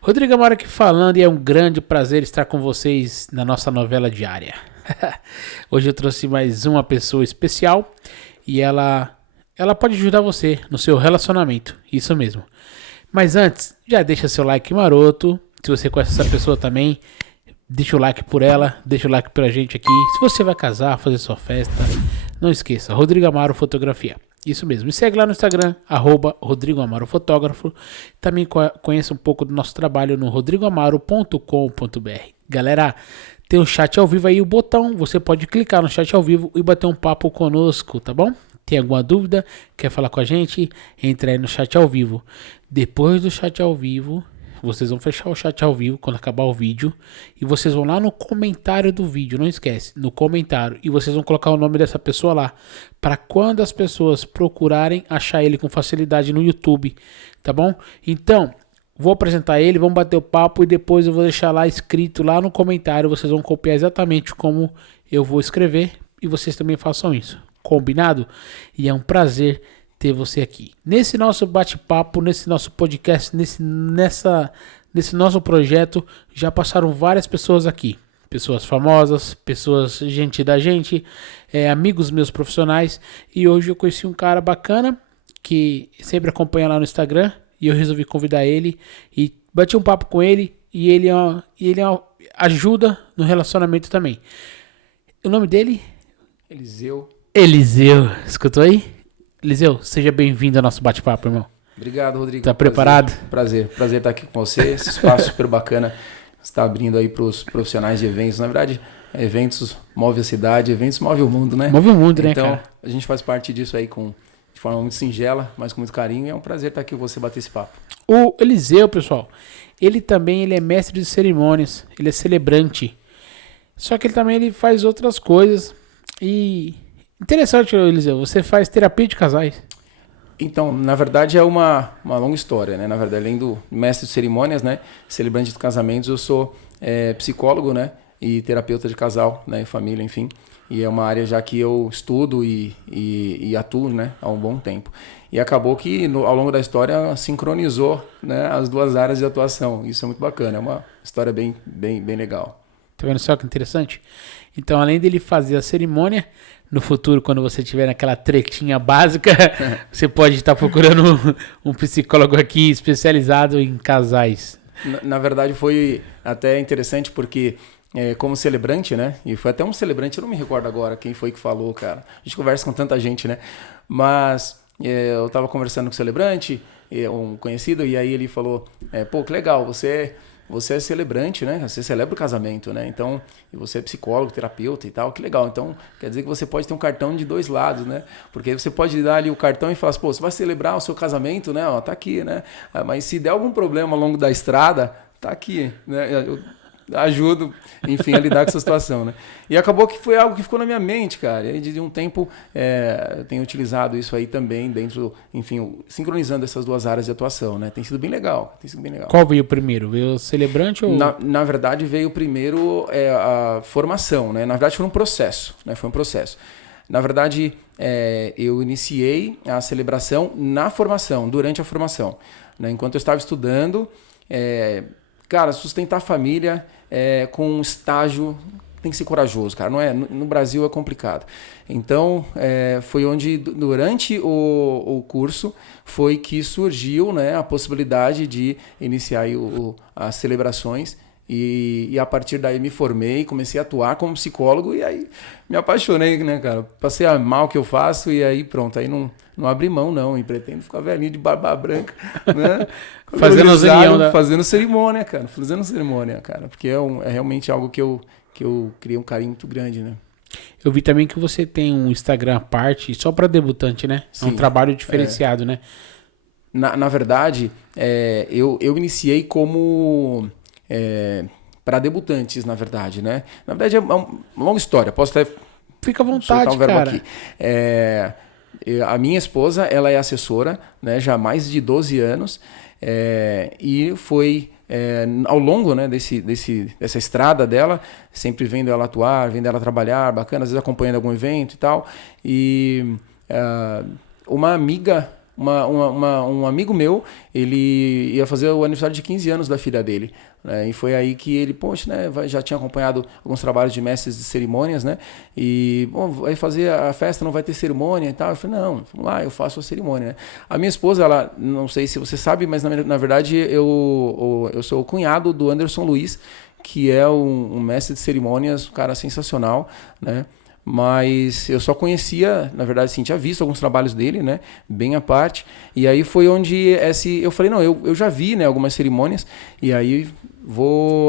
Rodrigo Amaro aqui falando e é um grande prazer estar com vocês na nossa novela diária. Hoje eu trouxe mais uma pessoa especial e ela pode ajudar você no seu relacionamento, isso mesmo. Mas antes, já deixa seu like maroto, se você conhece essa pessoa também, deixa o like por ela, deixa o like pra gente aqui. Se você vai casar, fazer sua festa, não esqueça, Rodrigo Amaro Fotografia. Isso mesmo. Me segue lá no Instagram, Rodrigo Amaro Fotógrafo. Também conheça um pouco do nosso trabalho no rodrigoamaro.com.br. Galera, tem o chat ao vivo aí, o botão. Você pode clicar no chat ao vivo e bater um papo conosco, tá bom? Tem alguma dúvida? Quer falar com a gente? Entra aí no chat ao vivo. Depois do chat ao vivo, vocês vão fechar o chat ao vivo quando acabar o vídeo. E vocês vão lá no comentário do vídeo, não esquece, no comentário. E vocês vão colocar o nome dessa pessoa lá. Para quando as pessoas procurarem achar ele com facilidade no YouTube, tá bom? Então, vou apresentar ele, vamos bater o papo e depois eu vou deixar lá escrito lá no comentário. Vocês vão copiar exatamente como eu vou escrever e vocês também façam isso. Combinado? E é um prazer ter você aqui. Nesse nosso bate-papo, nesse nosso podcast, nesse nosso projeto, já passaram várias pessoas aqui. Pessoas famosas, pessoas gente da gente, amigos meus profissionais. E hoje eu conheci um cara bacana que sempre acompanha lá no Instagram. E eu resolvi convidar ele e bati um papo com ele. E ele ajuda no relacionamento também. O nome dele? Eliseu. Escutou aí? Eliseu, seja bem-vindo ao nosso bate-papo, irmão. Obrigado, Rodrigo. Tá preparado? Prazer estar aqui com você. Esse espaço super bacana está abrindo aí para os profissionais de eventos. Na verdade, eventos move a cidade, eventos move o mundo, né? Move o mundo, né, cara? Então, a gente faz parte disso aí de forma muito singela, mas com muito carinho. E é um prazer estar aqui com você bater esse papo. O Eliseu, pessoal, ele é mestre de cerimônias, ele é celebrante. Só que ele faz outras coisas. E interessante, Eliseu, você faz terapia de casais. Então, na verdade, é uma longa história, né? Na verdade, além do mestre de cerimônias, né? Celebrante de casamentos, eu sou psicólogo, né? E terapeuta de casal, né? E família, enfim. E é uma área já que eu estudo e atuo, né? Há um bom tempo. E acabou que, ao longo da história, sincronizou, né? As duas áreas de atuação. Isso é muito bacana, é uma história bem legal. Tá vendo só que interessante? Então, além dele fazer a cerimônia, no futuro, quando você tiver naquela tretinha básica, você pode estar procurando um psicólogo aqui especializado em casais. Na verdade, foi até interessante porque, como celebrante, né? E foi até um celebrante, eu não me recordo agora quem foi que falou, cara. A gente conversa com tanta gente, né? Mas eu tava conversando com o celebrante, um conhecido, e aí ele falou, pô, que legal, você é celebrante, né? Você celebra o casamento, né? Então, e você é psicólogo, terapeuta e tal, que legal. Então, quer dizer que você pode ter um cartão de dois lados, né? Porque você pode dar ali o cartão e falar assim, pô, você vai celebrar o seu casamento, né? Ó, tá aqui, né? Mas se der algum problema ao longo da estrada, tá aqui, né? Eu ajudo, enfim, a lidar com essa situação, né? E acabou que foi algo que ficou na minha mente, cara. E de um tempo eu tenho utilizado isso aí também dentro, enfim, sincronizando essas duas áreas de atuação, né? Tem sido bem legal, Qual veio primeiro? Veio o celebrante ou... Na verdade, veio primeiro a formação, né? Na verdade, foi um processo, né? Foi um processo. Na verdade, eu iniciei a celebração na formação, durante a formação, né? Enquanto eu estava estudando, cara, sustentar a família com um estágio tem que ser corajoso, cara. Não é? No Brasil é complicado. Então, foi onde, durante o curso, foi que surgiu, né, a possibilidade de iniciar aí as celebrações. E a partir daí me formei, comecei a atuar como psicólogo e aí me apaixonei, né, cara? Passei a amar o que eu faço e aí pronto, aí não abri mão não, e pretendo ficar velhinho de barba branca, né? Fazendo cerimônia, cara, porque é realmente algo que eu criei um carinho muito grande, né? Eu vi também que você tem um Instagram à parte, só para debutante, né? Sim, é um trabalho diferenciado, né? Na verdade, eu iniciei como... para debutantes, na verdade, né? Na verdade, é uma longa história. Posso até... Fica à vontade, cara. Aqui. A minha esposa, ela é assessora, né? Já há mais de 12 anos. E foi... ao longo, né, dessa estrada dela, sempre vendo ela atuar, vendo ela trabalhar, bacana, às vezes acompanhando algum evento e tal. E uma amiga Um amigo meu, ele ia fazer o aniversário de 15 anos da filha dele, né? E foi aí que ele, poxa, né, já tinha acompanhado alguns trabalhos de mestres de cerimônias, né? E, bom, vai fazer a festa, não vai ter cerimônia e tal. Eu falei, não, vamos lá, eu faço a cerimônia, né? A minha esposa, ela, não sei se você sabe, mas na verdade eu sou o cunhado do Anderson Luiz, que é um mestre de cerimônias, um cara sensacional, né? Mas eu só conhecia, na verdade, sim, tinha visto alguns trabalhos dele, né? Bem à parte. E aí foi onde eu falei, não, eu já vi, né, algumas cerimônias, e aí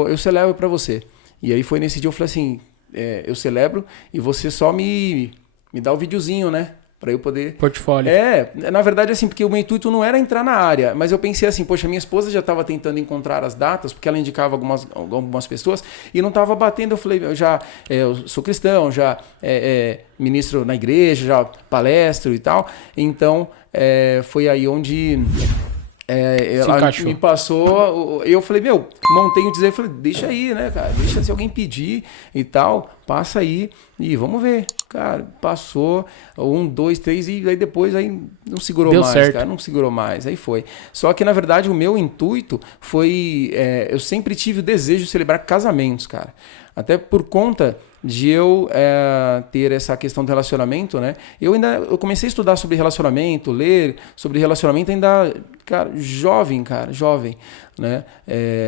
eu celebro para você. E aí foi nesse dia eu falei assim, eu celebro e você só me dá o videozinho, né? Para eu poder... Portfólio. Na verdade, assim, porque o meu intuito não era entrar na área, mas eu pensei assim, poxa, minha esposa já estava tentando encontrar as datas, porque ela indicava algumas pessoas, e não estava batendo. Eu falei, eu sou cristão, já ministro na igreja, já palestro e tal. Então, foi aí onde... ela me passou, eu falei, montei o dizer, falei, deixa aí, né, cara, deixa se alguém pedir e tal, passa aí e vamos ver. Cara, passou 1, 2, 3 e aí depois aí não segurou Deu mais, certo. cara, não segurou mais, aí foi. Só que na verdade o meu intuito foi, eu sempre tive o desejo de celebrar casamentos, cara, até por conta de eu ter essa questão do relacionamento, né? Eu comecei a estudar sobre relacionamento, ler sobre relacionamento ainda, cara, jovem, né?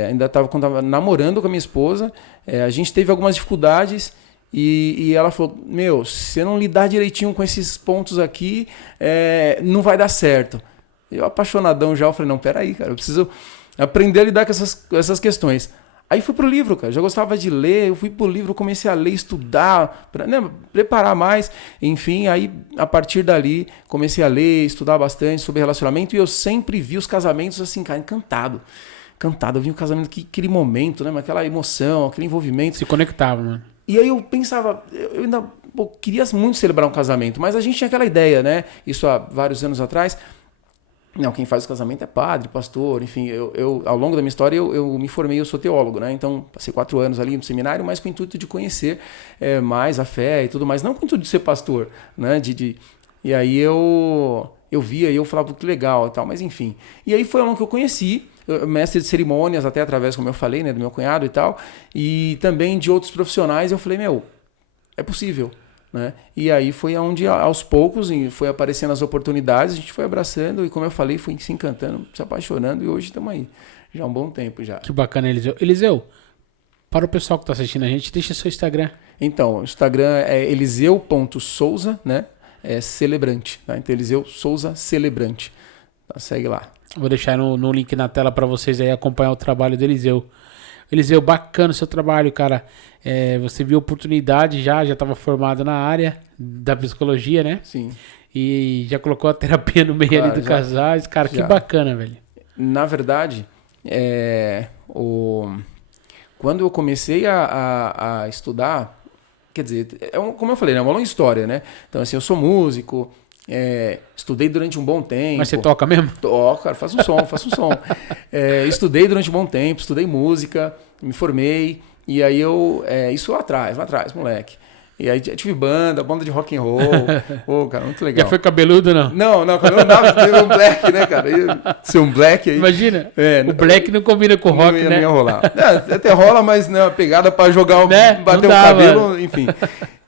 Ainda estava namorando com a minha esposa, a gente teve algumas dificuldades e ela falou, se eu não lidar direitinho com esses pontos aqui, não vai dar certo. Eu apaixonadão já, eu falei, não, peraí, cara, eu preciso aprender a lidar com essas questões. Aí fui pro livro, cara. Já gostava de ler, eu fui pro livro, comecei a ler, estudar, preparar mais. Enfim, aí a partir dali comecei a ler, estudar bastante sobre relacionamento e eu sempre vi os casamentos assim, cara, encantado. Eu vi o casamento, aquele momento, né? Aquela emoção, aquele envolvimento. Se conectava, mano. E aí eu pensava, eu ainda queria muito celebrar um casamento, mas a gente tinha aquela ideia, né? Isso há vários anos atrás. Não, quem faz o casamento é padre, pastor, enfim, eu ao longo da minha história eu me formei, eu sou teólogo, né? Então passei 4 anos ali no seminário, mas com o intuito de conhecer mais a fé e tudo mais, não com o intuito de ser pastor, né? E aí eu via e eu falava que legal e tal, mas enfim. E aí foi onde que eu conheci, mestre de cerimônias, até através, como eu falei, né, do meu cunhado e tal, e também de outros profissionais, eu falei, é possível. Né? E aí foi onde aos poucos foi aparecendo as oportunidades, a gente foi abraçando e como eu falei, foi se encantando, se apaixonando e hoje estamos aí, já há um bom tempo já. Que bacana, Eliseu. Eliseu, para o pessoal que está assistindo a gente, deixa seu Instagram. Então, o Instagram é eliseu.souza, né? É celebrante, tá? Então Eliseu Souza Celebrante, tá? Segue lá. Vou deixar no link na tela para vocês aí acompanhar o trabalho do Eliseu. Eliseu, bacana o seu trabalho, cara. Você viu oportunidade já estava formado na área da psicologia, né? Sim. E já colocou a terapia no meio ali do casais. Cara, que bacana, velho. Na verdade, quando eu comecei a estudar, quer dizer, como eu falei, é uma longa história, né? Então, assim, eu sou músico, estudei durante um bom tempo. Mas você toca mesmo? Toco, cara, faço um som. Estudei durante um bom tempo, estudei música, me formei. E aí isso lá atrás, moleque. E aí tive banda de rock and roll. Pô, cara, muito legal. Já foi cabeludo, não? Não, quando eu andava, teve um black, né, cara? Ser um black aí. Imagina, o black não combina com o rock, né? Não ia rolar. Até rola, mas não, a pegada pra jogar, bater o cabelo, enfim.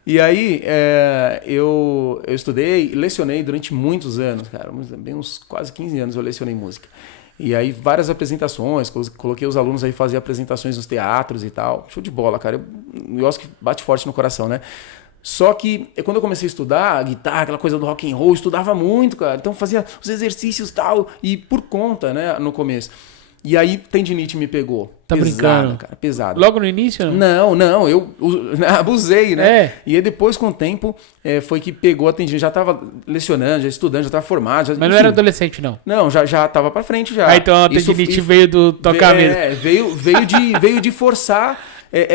E aí, eu estudei, lecionei durante muitos anos, cara. Bem uns quase 15 anos eu lecionei música. E aí, várias apresentações, coloquei os alunos aí fazer apresentações nos teatros e tal. Show de bola, cara. Um negócio que bate forte no coração, né? Só que, quando eu comecei a estudar guitarra, aquela coisa do rock and roll, eu estudava muito, cara. Então, fazia os exercícios e tal, e por conta, né, no começo. E aí, tendinite me pegou. Tá brincando? Cara, pesado. Logo no início? Não, eu abusei, né? E aí depois, com o tempo, foi que pegou a tendinite. Já tava lecionando, já estudando, já tava formado. Mas não era adolescente, não? Não, já tava pra frente já. Então a tendinite veio do tocar mesmo. Veio de forçar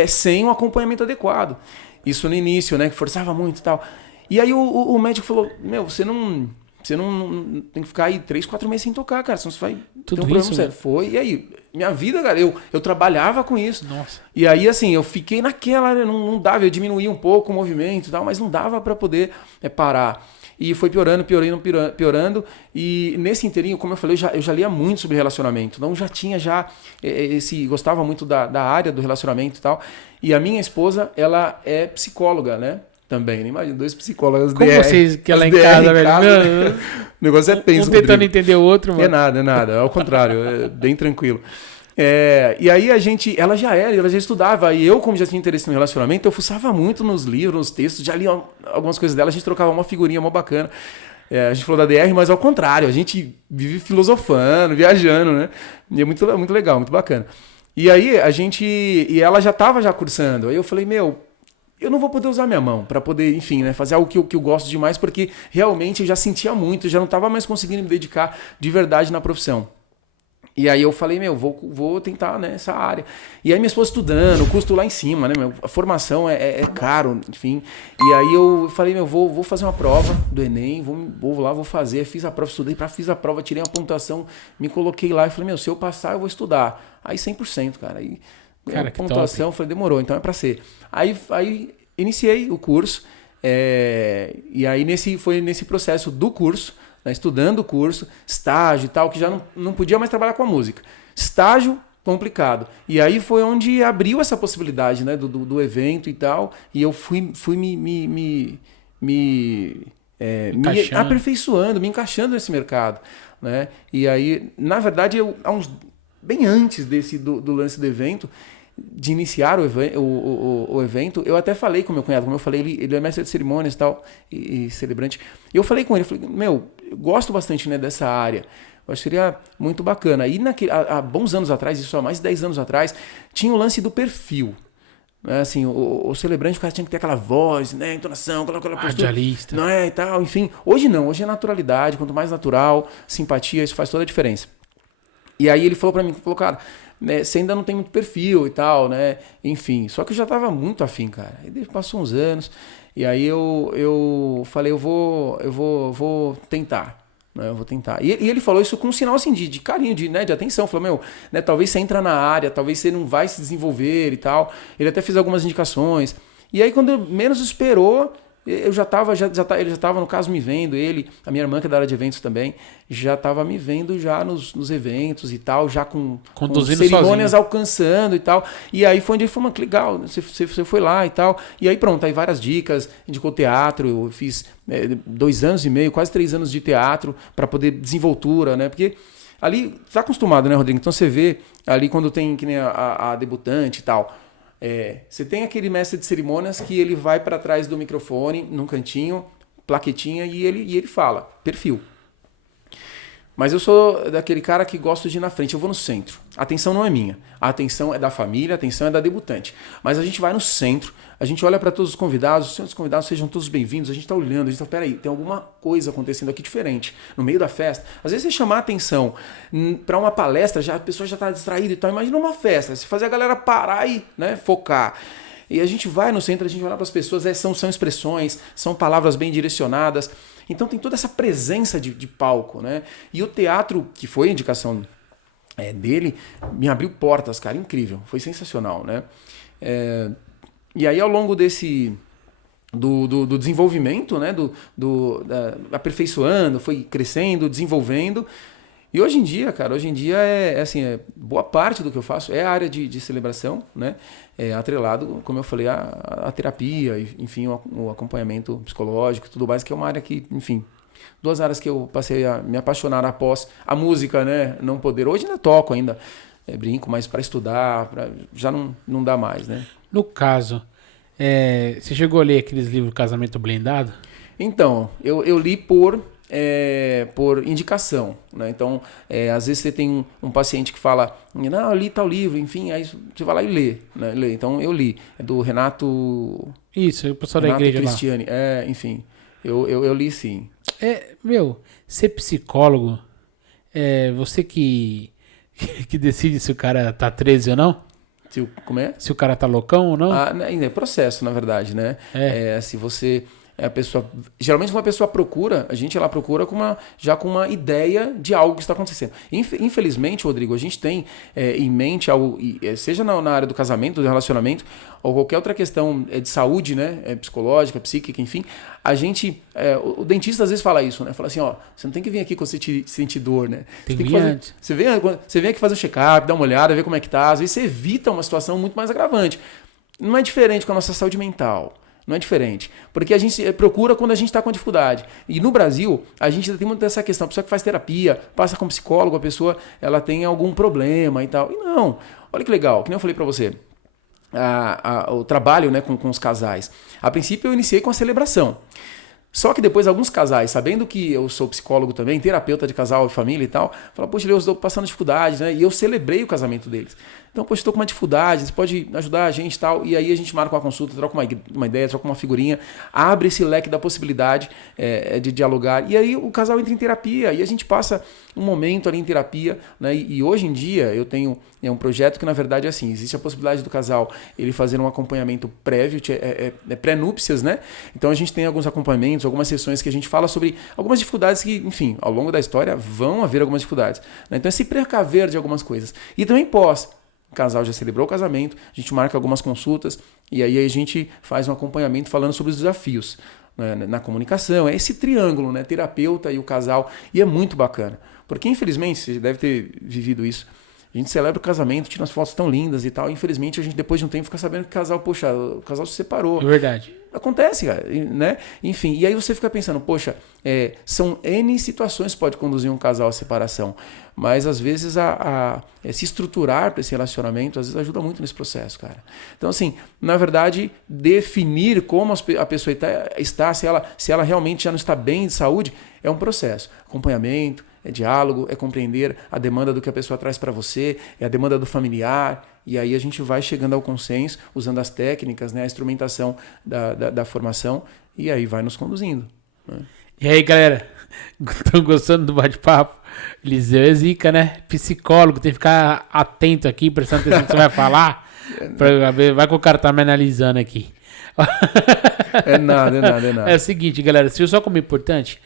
sem um acompanhamento adequado. Isso no início, né? Que forçava muito e tal. E aí o médico falou, você não tem que ficar aí 3, 4 meses sem tocar, cara. Senão você vai ter um problema sério. Foi, e aí, minha vida, cara, eu trabalhava com isso. Nossa. E aí, assim, eu fiquei naquela, não dava, eu diminuía um pouco o movimento e tal, mas não dava pra poder parar. E foi piorando. E nesse inteirinho, como eu falei, eu já lia muito sobre relacionamento. Então já tinha gostava muito da área do relacionamento e tal. E a minha esposa, ela é psicóloga, né? Também, né? Imagina, 2 psicólogas Como DR. vocês que ela em casa, velho? Meu, o negócio é tenso, Um tentando Rodrigo. entender o outro, mano. É nada. Ao contrário, é bem tranquilo. E aí ela já estudava. E eu, como já tinha interesse no relacionamento, eu fuçava muito nos livros, nos textos, já li algumas coisas dela, a gente trocava uma figurinha mó bacana. A gente falou da DR, mas ao contrário, a gente vive filosofando, viajando, né? E é muito, muito legal, muito bacana. E aí e ela já estava cursando. Aí eu falei, eu não vou poder usar minha mão para poder, enfim, né, fazer algo que eu gosto demais, porque realmente eu já sentia muito, eu já não estava mais conseguindo me dedicar de verdade na profissão. E aí eu falei, vou tentar nessa área. E aí minha esposa estudando, o custo lá em cima, né, a formação é caro, enfim. E aí eu falei, vou fazer uma prova do Enem, vou lá, vou fazer. Fiz a prova, fiz a prova, tirei uma pontuação, me coloquei lá e falei, se eu passar, eu vou estudar. Aí 100%, cara. Aí Cara, a pontuação, eu falei, demorou, então é pra ser. Aí iniciei o curso, e aí foi nesse processo do curso, né, estudando o curso, estágio e tal, que já não podia mais trabalhar com a música. Estágio complicado. E aí foi onde abriu essa possibilidade, né, do evento e tal, e eu fui me aperfeiçoando, me encaixando nesse mercado, né? E aí, na verdade, bem antes do lance do evento, de iniciar o evento, eu até falei com meu cunhado, como eu falei, ele é mestre de cerimônias e celebrante. Eu falei com ele, falei, eu gosto bastante, né, dessa área. Eu acho que seria muito bacana. E há bons anos atrás, isso há mais de 10 anos atrás, tinha o lance do perfil. Assim, o celebrante, o cara tinha que ter aquela voz, né, entonação, aquela postura, radialista, não é, e tal, enfim. Hoje não, hoje é naturalidade, quanto mais natural, simpatia, isso faz toda a diferença. E aí ele falou pra mim, cara, né, você ainda não tem muito perfil e tal, né, enfim. Só que eu já tava muito afim, cara. Aí passou uns anos, e aí eu falei, eu vou tentar. Eu vou tentar. E ele falou isso com um sinal assim de carinho, de atenção. Falou, né, talvez você entra na área, talvez você não vai se desenvolver e tal. Ele até fez algumas indicações. E aí, quando menos esperou, eu ele já estava, no caso, me vendo, a minha irmã, que é da área de eventos também, já estava me vendo já nos eventos e tal, já com cerimônias sozinho, alcançando e tal. E aí foi onde ele falou, que legal, você foi lá e tal. E aí pronto, aí várias dicas, indicou teatro, eu fiz 2 anos e meio, quase 3 anos de teatro para poder desenvoltura, né? Porque ali, tá acostumado, né, Rodrigo? Então você vê ali quando tem que nem a debutante e tal. Você tem aquele mestre de cerimônias que ele vai para trás do microfone, num cantinho, plaquetinha, e ele fala, perfil. Mas eu sou daquele cara que gosta de ir na frente, eu vou no centro. A atenção não é minha, a atenção é da família, a atenção é da debutante. Mas a gente vai no centro, a gente olha para todos os convidados, os convidados sejam todos bem-vindos, a gente está olhando, a gente está, peraí, tem alguma coisa acontecendo aqui diferente, no meio da festa. Às vezes você chamar a atenção para uma palestra, a pessoa já está distraída e tal, imagina uma festa, você fazer a galera parar e, né, focar. E a gente vai no centro, a gente olha para as pessoas, são expressões, são palavras bem direcionadas. Então tem toda essa presença de palco, né? E o teatro, que foi a indicação dele, me abriu portas, cara, incrível, foi sensacional, né? E aí ao longo do desenvolvimento, né? Aperfeiçoando, foi crescendo, desenvolvendo. E hoje em dia, cara, boa parte do que eu faço é a área de celebração, né? Atrelado, como eu falei, a terapia, enfim, o acompanhamento psicológico, tudo mais, que é uma área que, enfim, 2 áreas que eu passei a me apaixonar após a música, né? Não poder. Hoje ainda toco, brinco, mas para estudar, já não dá mais, né? No caso, você chegou a ler aqueles livros Casamento Blindado? Então, eu li por indicação, né? Então, às vezes você tem um paciente que fala, não, eu li tal livro, enfim, aí você vai lá e lê, né? Então, eu li. É do Renato... Isso, o pessoal Renato da igreja Cristiani. Enfim, eu li sim. Ser psicólogo, você que decide se o cara tá 13 ou não? Como é? Se o cara tá loucão ou não? É processo, na verdade, né? Se você... A pessoa, geralmente uma pessoa procura, ela procura já com uma ideia de algo que está acontecendo. Infelizmente, Rodrigo, a gente tem em mente algo, seja na área do casamento, do relacionamento, ou qualquer outra questão de saúde, né, psicológica, psíquica, enfim, a gente, o dentista às vezes fala isso, né, fala assim, ó, você não tem que vir aqui quando você sentir dor, né? Tem que fazer antes. Você vem aqui fazer um check-up, dar uma olhada, ver como é que tá, às vezes você evita uma situação muito mais agravante. Não é diferente com a nossa saúde mental. Não é diferente. Porque a gente procura quando a gente está com dificuldade. E no Brasil, a gente tem muito dessa questão. A pessoa que faz terapia, passa como psicólogo, a pessoa ela tem algum problema e tal. E não. Olha que legal, que nem eu falei para você. O trabalho, né, com os casais. A princípio eu iniciei com a celebração. Só que depois alguns casais, sabendo que eu sou psicólogo também, terapeuta de casal e família e tal, falaram, poxa, eu estou passando dificuldade, né? E eu celebrei o casamento deles. Então, poxa, estou com uma dificuldade, você pode ajudar a gente e tal. E aí a gente marca uma consulta, troca uma ideia, troca uma figurinha, abre esse leque da possibilidade de dialogar. E aí o casal entra em terapia e a gente passa um momento ali em terapia, né? E hoje em dia eu tenho um projeto que na verdade é assim, existe a possibilidade do casal ele fazer um acompanhamento prévio, pré-núpcias, né? Então a gente tem alguns acompanhamentos, algumas sessões que a gente fala sobre algumas dificuldades que, enfim, ao longo da história vão haver algumas dificuldades, né? Então é se precaver de algumas coisas. E também pós. O casal já celebrou o casamento, a gente marca algumas consultas e aí a gente faz um acompanhamento falando sobre os desafios, né, na comunicação. É esse triângulo, né, terapeuta e o casal, e é muito bacana. Porque infelizmente, você deve ter vivido isso, a gente celebra o casamento, tira umas fotos tão lindas e tal, e infelizmente a gente depois de um tempo fica sabendo que o casal se separou. É verdade. Acontece, cara, né? Enfim, e aí você fica pensando, poxa, são N situações que pode conduzir um casal à separação, mas às vezes se estruturar para esse relacionamento, às vezes ajuda muito nesse processo, cara. Então, assim, na verdade, definir como a pessoa está, se ela realmente já não está bem de saúde, é um processo. Acompanhamento, é diálogo, é compreender a demanda do que a pessoa traz para você, é a demanda do familiar, e aí a gente vai chegando ao consenso, usando as técnicas, né, a instrumentação da formação, e aí vai nos conduzindo, né? E aí, galera, estão gostando do bate-papo? Eliseu é zica, né? Psicólogo, tem que ficar atento aqui, prestando atenção no que você vai falar, vai que o cara tá me analisando aqui. É nada. É o seguinte, galera, se eu só como importante...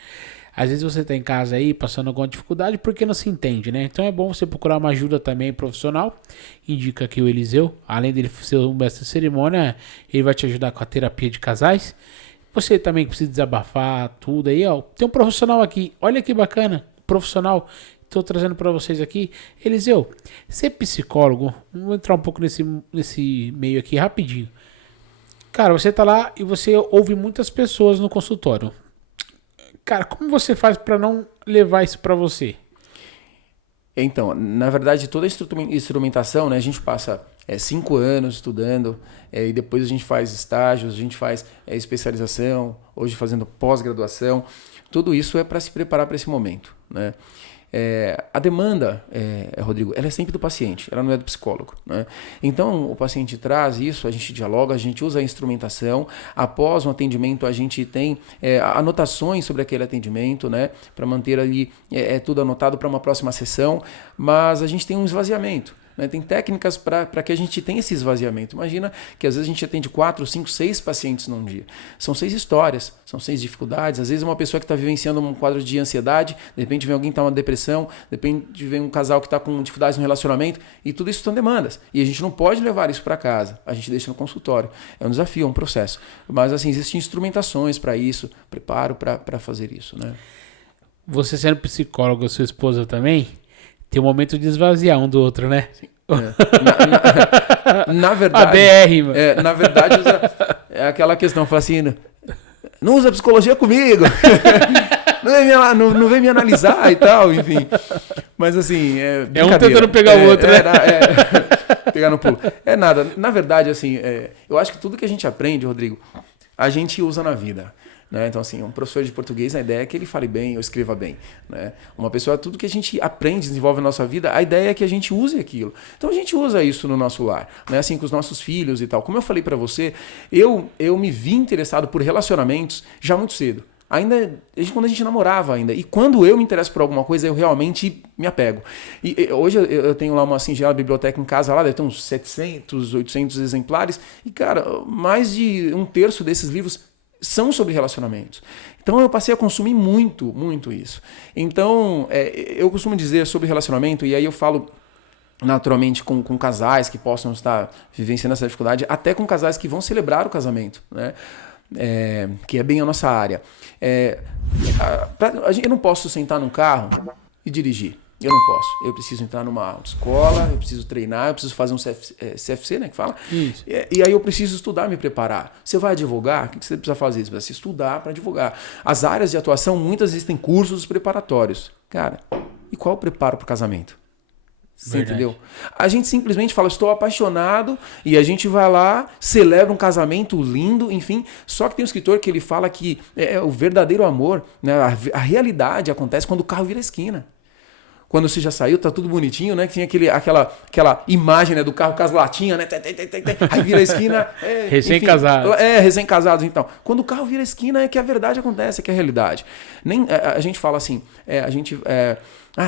Às vezes você tá em casa aí passando alguma dificuldade porque não se entende, né? Então é bom você procurar uma ajuda também profissional. Indica aqui o Eliseu, além dele ser um mestre de cerimônia, ele vai te ajudar com a terapia de casais. Você também precisa desabafar tudo aí, ó. Tem um profissional aqui, olha que bacana, profissional. Estou trazendo para vocês aqui. Eliseu, ser psicólogo, vamos entrar um pouco nesse meio aqui rapidinho. Cara, você tá lá e você ouve muitas pessoas no consultório. Cara, como você faz para não levar isso para você? Então, na verdade, toda a instrumentação, né, a gente passa 5 anos estudando, e depois a gente faz estágios, a gente faz especialização, hoje fazendo pós-graduação. Tudo isso é para se preparar para esse momento, né? A demanda, Rodrigo, ela é sempre do paciente, ela não é do psicólogo, né? Então, o paciente traz isso, a gente dialoga, a gente usa a instrumentação. Após um atendimento, a gente tem anotações sobre aquele atendimento, né? Para manter ali tudo anotado para uma próxima sessão, mas a gente tem um esvaziamento. Né? Tem técnicas para que a gente tenha esse esvaziamento. Imagina que às vezes a gente atende 4, 5, 6 pacientes num dia. São 6 histórias, são 6 dificuldades. Às vezes uma pessoa que está vivenciando um quadro de ansiedade, de repente vem alguém que está com uma depressão, de repente vem um casal que está com dificuldades no relacionamento, e tudo isso são demandas. E a gente não pode levar isso para casa, a gente deixa no consultório. É um desafio, é um processo. Mas assim, existem instrumentações para isso, preparo para fazer isso, né? Você sendo psicólogo, sua esposa também... Tem um momento de esvaziar um do outro, né? Sim. Na verdade... A DR, mano. Na verdade, é aquela questão, fala assim, não usa psicologia comigo, não vem me analisar e tal, enfim. Mas assim, é um tentando pegar o outro, né? Pegar no pulo. É nada. Na verdade, assim, eu acho que tudo que a gente aprende, Rodrigo, a gente usa na vida. Né? Então, assim, um professor de português, a ideia é que ele fale bem ou escreva bem. Né? Uma pessoa, tudo que a gente aprende, desenvolve na nossa vida, a ideia é que a gente use aquilo. Então, a gente usa isso no nosso lar, né? Assim, com os nossos filhos e tal. Como eu falei para você, eu me vi interessado por relacionamentos já muito cedo. Ainda quando a gente namorava ainda. E quando eu me interesso por alguma coisa, eu realmente me apego. E hoje eu tenho lá uma singela biblioteca em casa, lá deve ter uns 700, 800 exemplares. E, cara, mais de um terço desses livros são sobre relacionamentos. Então eu passei a consumir muito, muito isso. Então eu costumo dizer sobre relacionamento, e aí eu falo naturalmente com casais que possam estar vivenciando essa dificuldade, até com casais que vão celebrar o casamento, né? Que é bem a nossa área. Eu não posso sentar num carro e dirigir. Eu não posso. Eu preciso entrar numa autoescola, eu preciso treinar, eu preciso fazer um CFC, né, que fala? Isso. E aí eu preciso estudar, me preparar. Você vai advogar? O que você precisa fazer? Você precisa se estudar para advogar. As áreas de atuação, muitas existem cursos preparatórios. Cara, e qual é o preparo para o casamento? Você entendeu? A gente simplesmente fala, estou apaixonado, e a gente vai lá, celebra um casamento lindo, enfim. Só que tem um escritor que ele fala que o verdadeiro amor, né, a realidade acontece quando o carro vira esquina. Quando você já saiu, tá tudo bonitinho, né? Que tinha aquela imagem, né, do carro com as latinhas, né? Aí vira a esquina. Recém-casados. Recém-casados, então. Quando o carro vira a esquina é que a verdade acontece, é que é a realidade. A gente fala assim,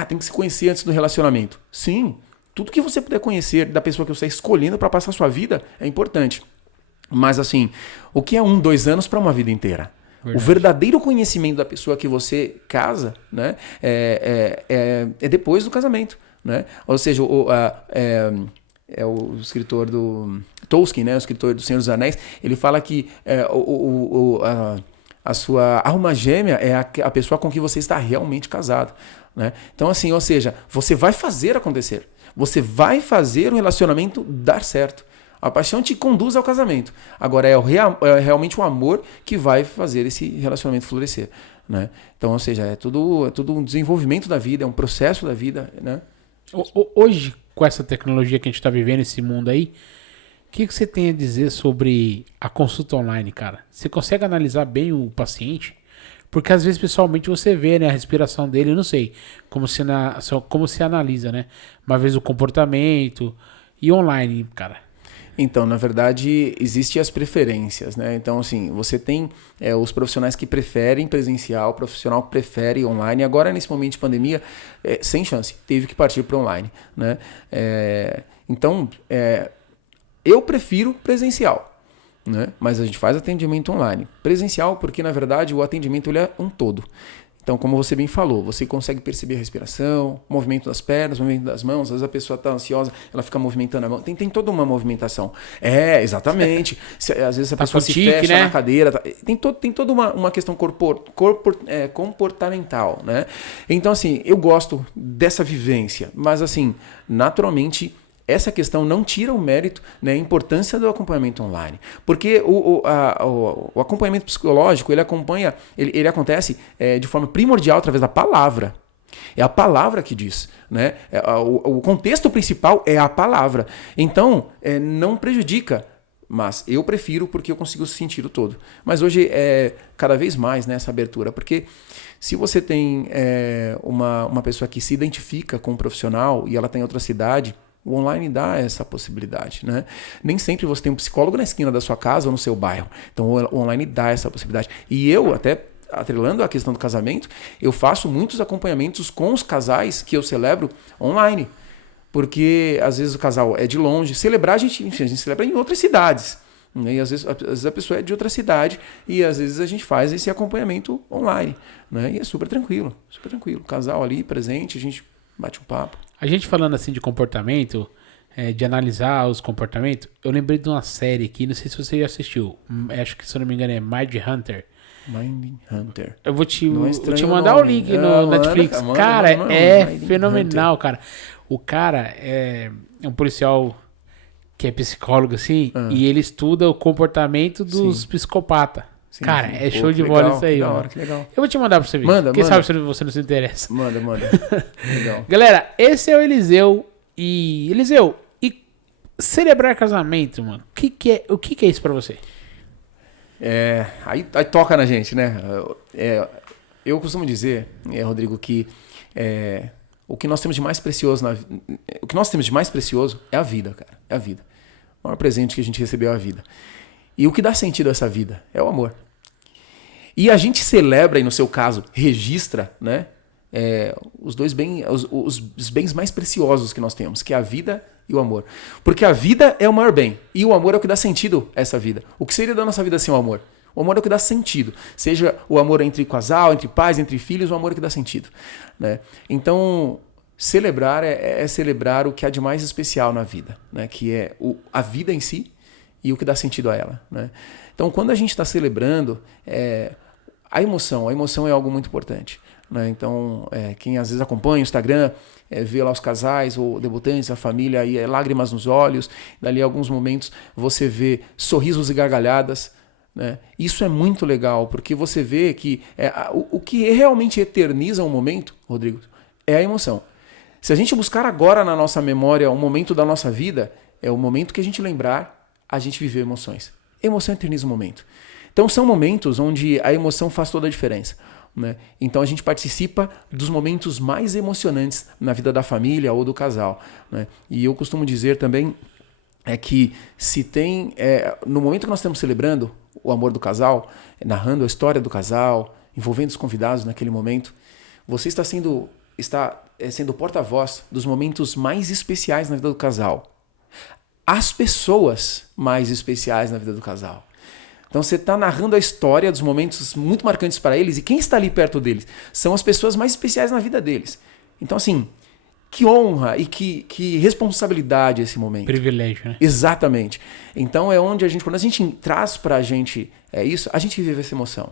tem que se conhecer antes do relacionamento. Sim, tudo que você puder conhecer da pessoa que você está escolhendo para passar a sua vida é importante. Mas assim, o que é 1, 2 anos para uma vida inteira? Verdade. O verdadeiro conhecimento da pessoa que você casa, né, é depois do casamento, né? Ou seja, o escritor do Tolkien, né, o escritor do Senhor dos Anéis, ele fala que a sua alma gêmea é a pessoa com quem você está realmente casado, né? Então assim, ou seja, você vai fazer acontecer, você vai fazer o relacionamento dar certo. A paixão te conduz ao casamento. Agora é realmente o amor que vai fazer esse relacionamento florescer, né? Então, ou seja, é tudo um desenvolvimento da vida, é um processo da vida, né? Hoje, com essa tecnologia que a gente está vivendo, esse mundo aí, o que você tem a dizer sobre a consulta online, cara? Você consegue analisar bem o paciente? Porque às vezes, pessoalmente, você vê, né, a respiração dele, eu não sei como se analisa, né? Uma vez o comportamento e online, cara. Então, na verdade, existem as preferências, né? Então, assim, você tem os profissionais que preferem presencial, o profissional que prefere online. Agora, nesse momento de pandemia, sem chance, teve que partir para online, né? Então, eu prefiro presencial, né? Mas a gente faz atendimento online. Presencial porque, na verdade, o atendimento ele é um todo. Então, como você bem falou, você consegue perceber a respiração, o movimento das pernas, o movimento das mãos. Às vezes a pessoa está ansiosa, ela fica movimentando a mão. Tem toda uma movimentação. Exatamente. Às vezes a pessoa se fecha, né, na cadeira. Tem toda uma questão comportamental, né? Então, assim, eu gosto dessa vivência. Mas, assim, naturalmente, essa questão não tira o mérito, né, a importância do acompanhamento online. Porque o acompanhamento psicológico, ele acontece de forma primordial através da palavra. É a palavra que diz, né? O contexto principal é a palavra. Então, não prejudica, mas eu prefiro porque eu consigo sentir o todo. Mas hoje é cada vez mais, né, essa abertura, porque se você tem uma pessoa que se identifica com um profissional e ela está em outra cidade, o online dá essa possibilidade, né? Nem sempre você tem um psicólogo na esquina da sua casa ou no seu bairro. Então o online dá essa possibilidade. E eu, até atrelando a questão do casamento, eu faço muitos acompanhamentos com os casais que eu celebro online. Porque às vezes o casal é de longe. Celebrar, a gente celebra em outras cidades. Né? E às vezes a pessoa é de outra cidade e às vezes a gente faz esse acompanhamento online. Né? E é super tranquilo, super tranquilo. O casal ali presente, a gente bate um papo. A gente falando assim de comportamento, de analisar os comportamentos, eu lembrei de uma série aqui, não sei se você já assistiu, acho que se eu não me engano é Mind Hunter. Mind Hunter. Eu vou te mandar o link no Netflix. Cara, é fenomenal, cara. O cara é um policial que é psicólogo assim, e ele estuda o comportamento dos psicopatas. Sim, cara, é show de bola isso aí, mano. Que legal. Eu vou te mandar pra você ver. Quem sabe se você não se interessa. Manda. Legal. Galera, esse é o Eliseu. Eliseu, celebrar casamento, mano, o que é isso pra você? Aí toca na gente, né? Eu costumo dizer, Rodrigo, que o que nós temos de mais precioso é a vida, cara. É a vida. O maior presente que a gente recebeu é a vida. E o que dá sentido a essa vida é o amor. E a gente celebra, e no seu caso, registra, né, os bens mais preciosos que nós temos, que é a vida e o amor. Porque a vida é o maior bem, e o amor é o que dá sentido a essa vida. O que seria da nossa vida sem o amor? O amor é o que dá sentido. Seja o amor entre casal, entre pais, entre filhos, o amor é o que dá sentido. Né? Então, celebrar é celebrar o que há de mais especial na vida, né? Que é a vida em si e o que dá sentido a ela. Né? Então, quando a gente está celebrando, a emoção é algo muito importante. Né? Então, quem às vezes acompanha o Instagram, vê lá os casais ou debutantes, a família, aí lágrimas nos olhos, dali a alguns momentos você vê sorrisos e gargalhadas. Né? Isso é muito legal, porque você vê que o que realmente eterniza um momento, Rodrigo, é a emoção. Se a gente buscar agora na nossa memória um momento da nossa vida, é o momento que a gente lembrar, a gente viver emoções. Emoção eterniza o momento. Então são momentos onde a emoção faz toda a diferença. Né? Então a gente participa dos momentos mais emocionantes na vida da família ou do casal. Né? E eu costumo dizer também que se tem, no momento que nós estamos celebrando o amor do casal, narrando a história do casal, envolvendo os convidados naquele momento, você está sendo porta-voz dos momentos mais especiais na vida do casal. As pessoas mais especiais na vida do casal. Então você está narrando a história dos momentos muito marcantes para eles, e quem está ali perto deles são as pessoas mais especiais na vida deles. Então assim, que honra e que responsabilidade esse momento. Privilégio, né? Exatamente. Então é onde quando a gente traz pra gente isso, a gente vive essa emoção.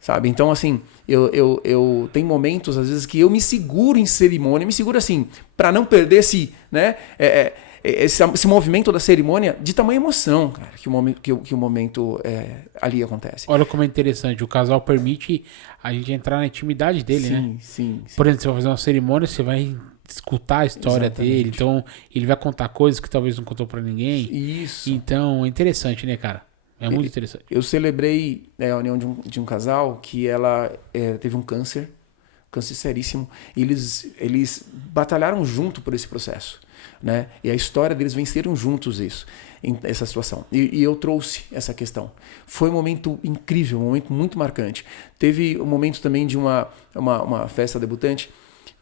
Sabe? Então assim, eu tenho momentos às vezes que eu me seguro em cerimônia, me seguro assim, para não perder esse movimento da cerimônia de tamanha emoção, cara, que o momento ali acontece. Olha como é interessante, o casal permite a gente entrar na intimidade dele, né? Sim. Por exemplo, você vai fazer uma cerimônia, você vai escutar a história dele, então ele vai contar coisas que talvez não contou pra ninguém. Isso. Então é interessante, né, cara? É muito interessante. Eu celebrei a união de um casal que ela teve um câncer seríssimo, e eles batalharam junto por esse processo. Né? E a história deles venceram juntos essa situação. E eu trouxe essa questão. Foi um momento incrível, um momento muito marcante. Teve um momento também de uma festa debutante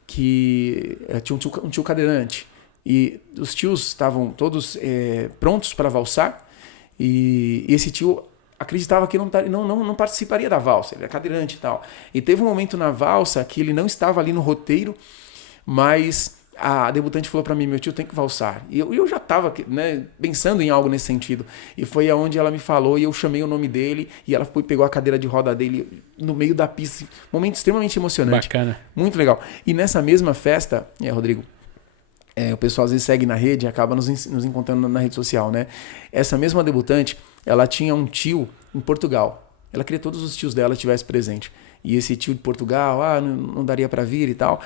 que tinha um tio cadeirante. E os tios estavam todos prontos para valsar. E esse tio acreditava que não participaria da valsa. Ele é cadeirante e tal. E teve um momento na valsa que ele não estava ali no roteiro, mas a debutante falou para mim: meu tio tem que valsar. E eu já estava, né, pensando em algo nesse sentido. E foi aonde ela me falou, e eu chamei o nome dele, e ela pegou a cadeira de roda dele no meio da pista. Momento extremamente emocionante. Bacana. Muito legal. E nessa mesma festa, Rodrigo, o pessoal às vezes segue na rede e acaba nos encontrando na rede social, né? Essa mesma debutante, ela tinha um tio em Portugal. Ela queria que todos os tios dela estivessem presentes. E esse tio de Portugal, não daria para vir e tal.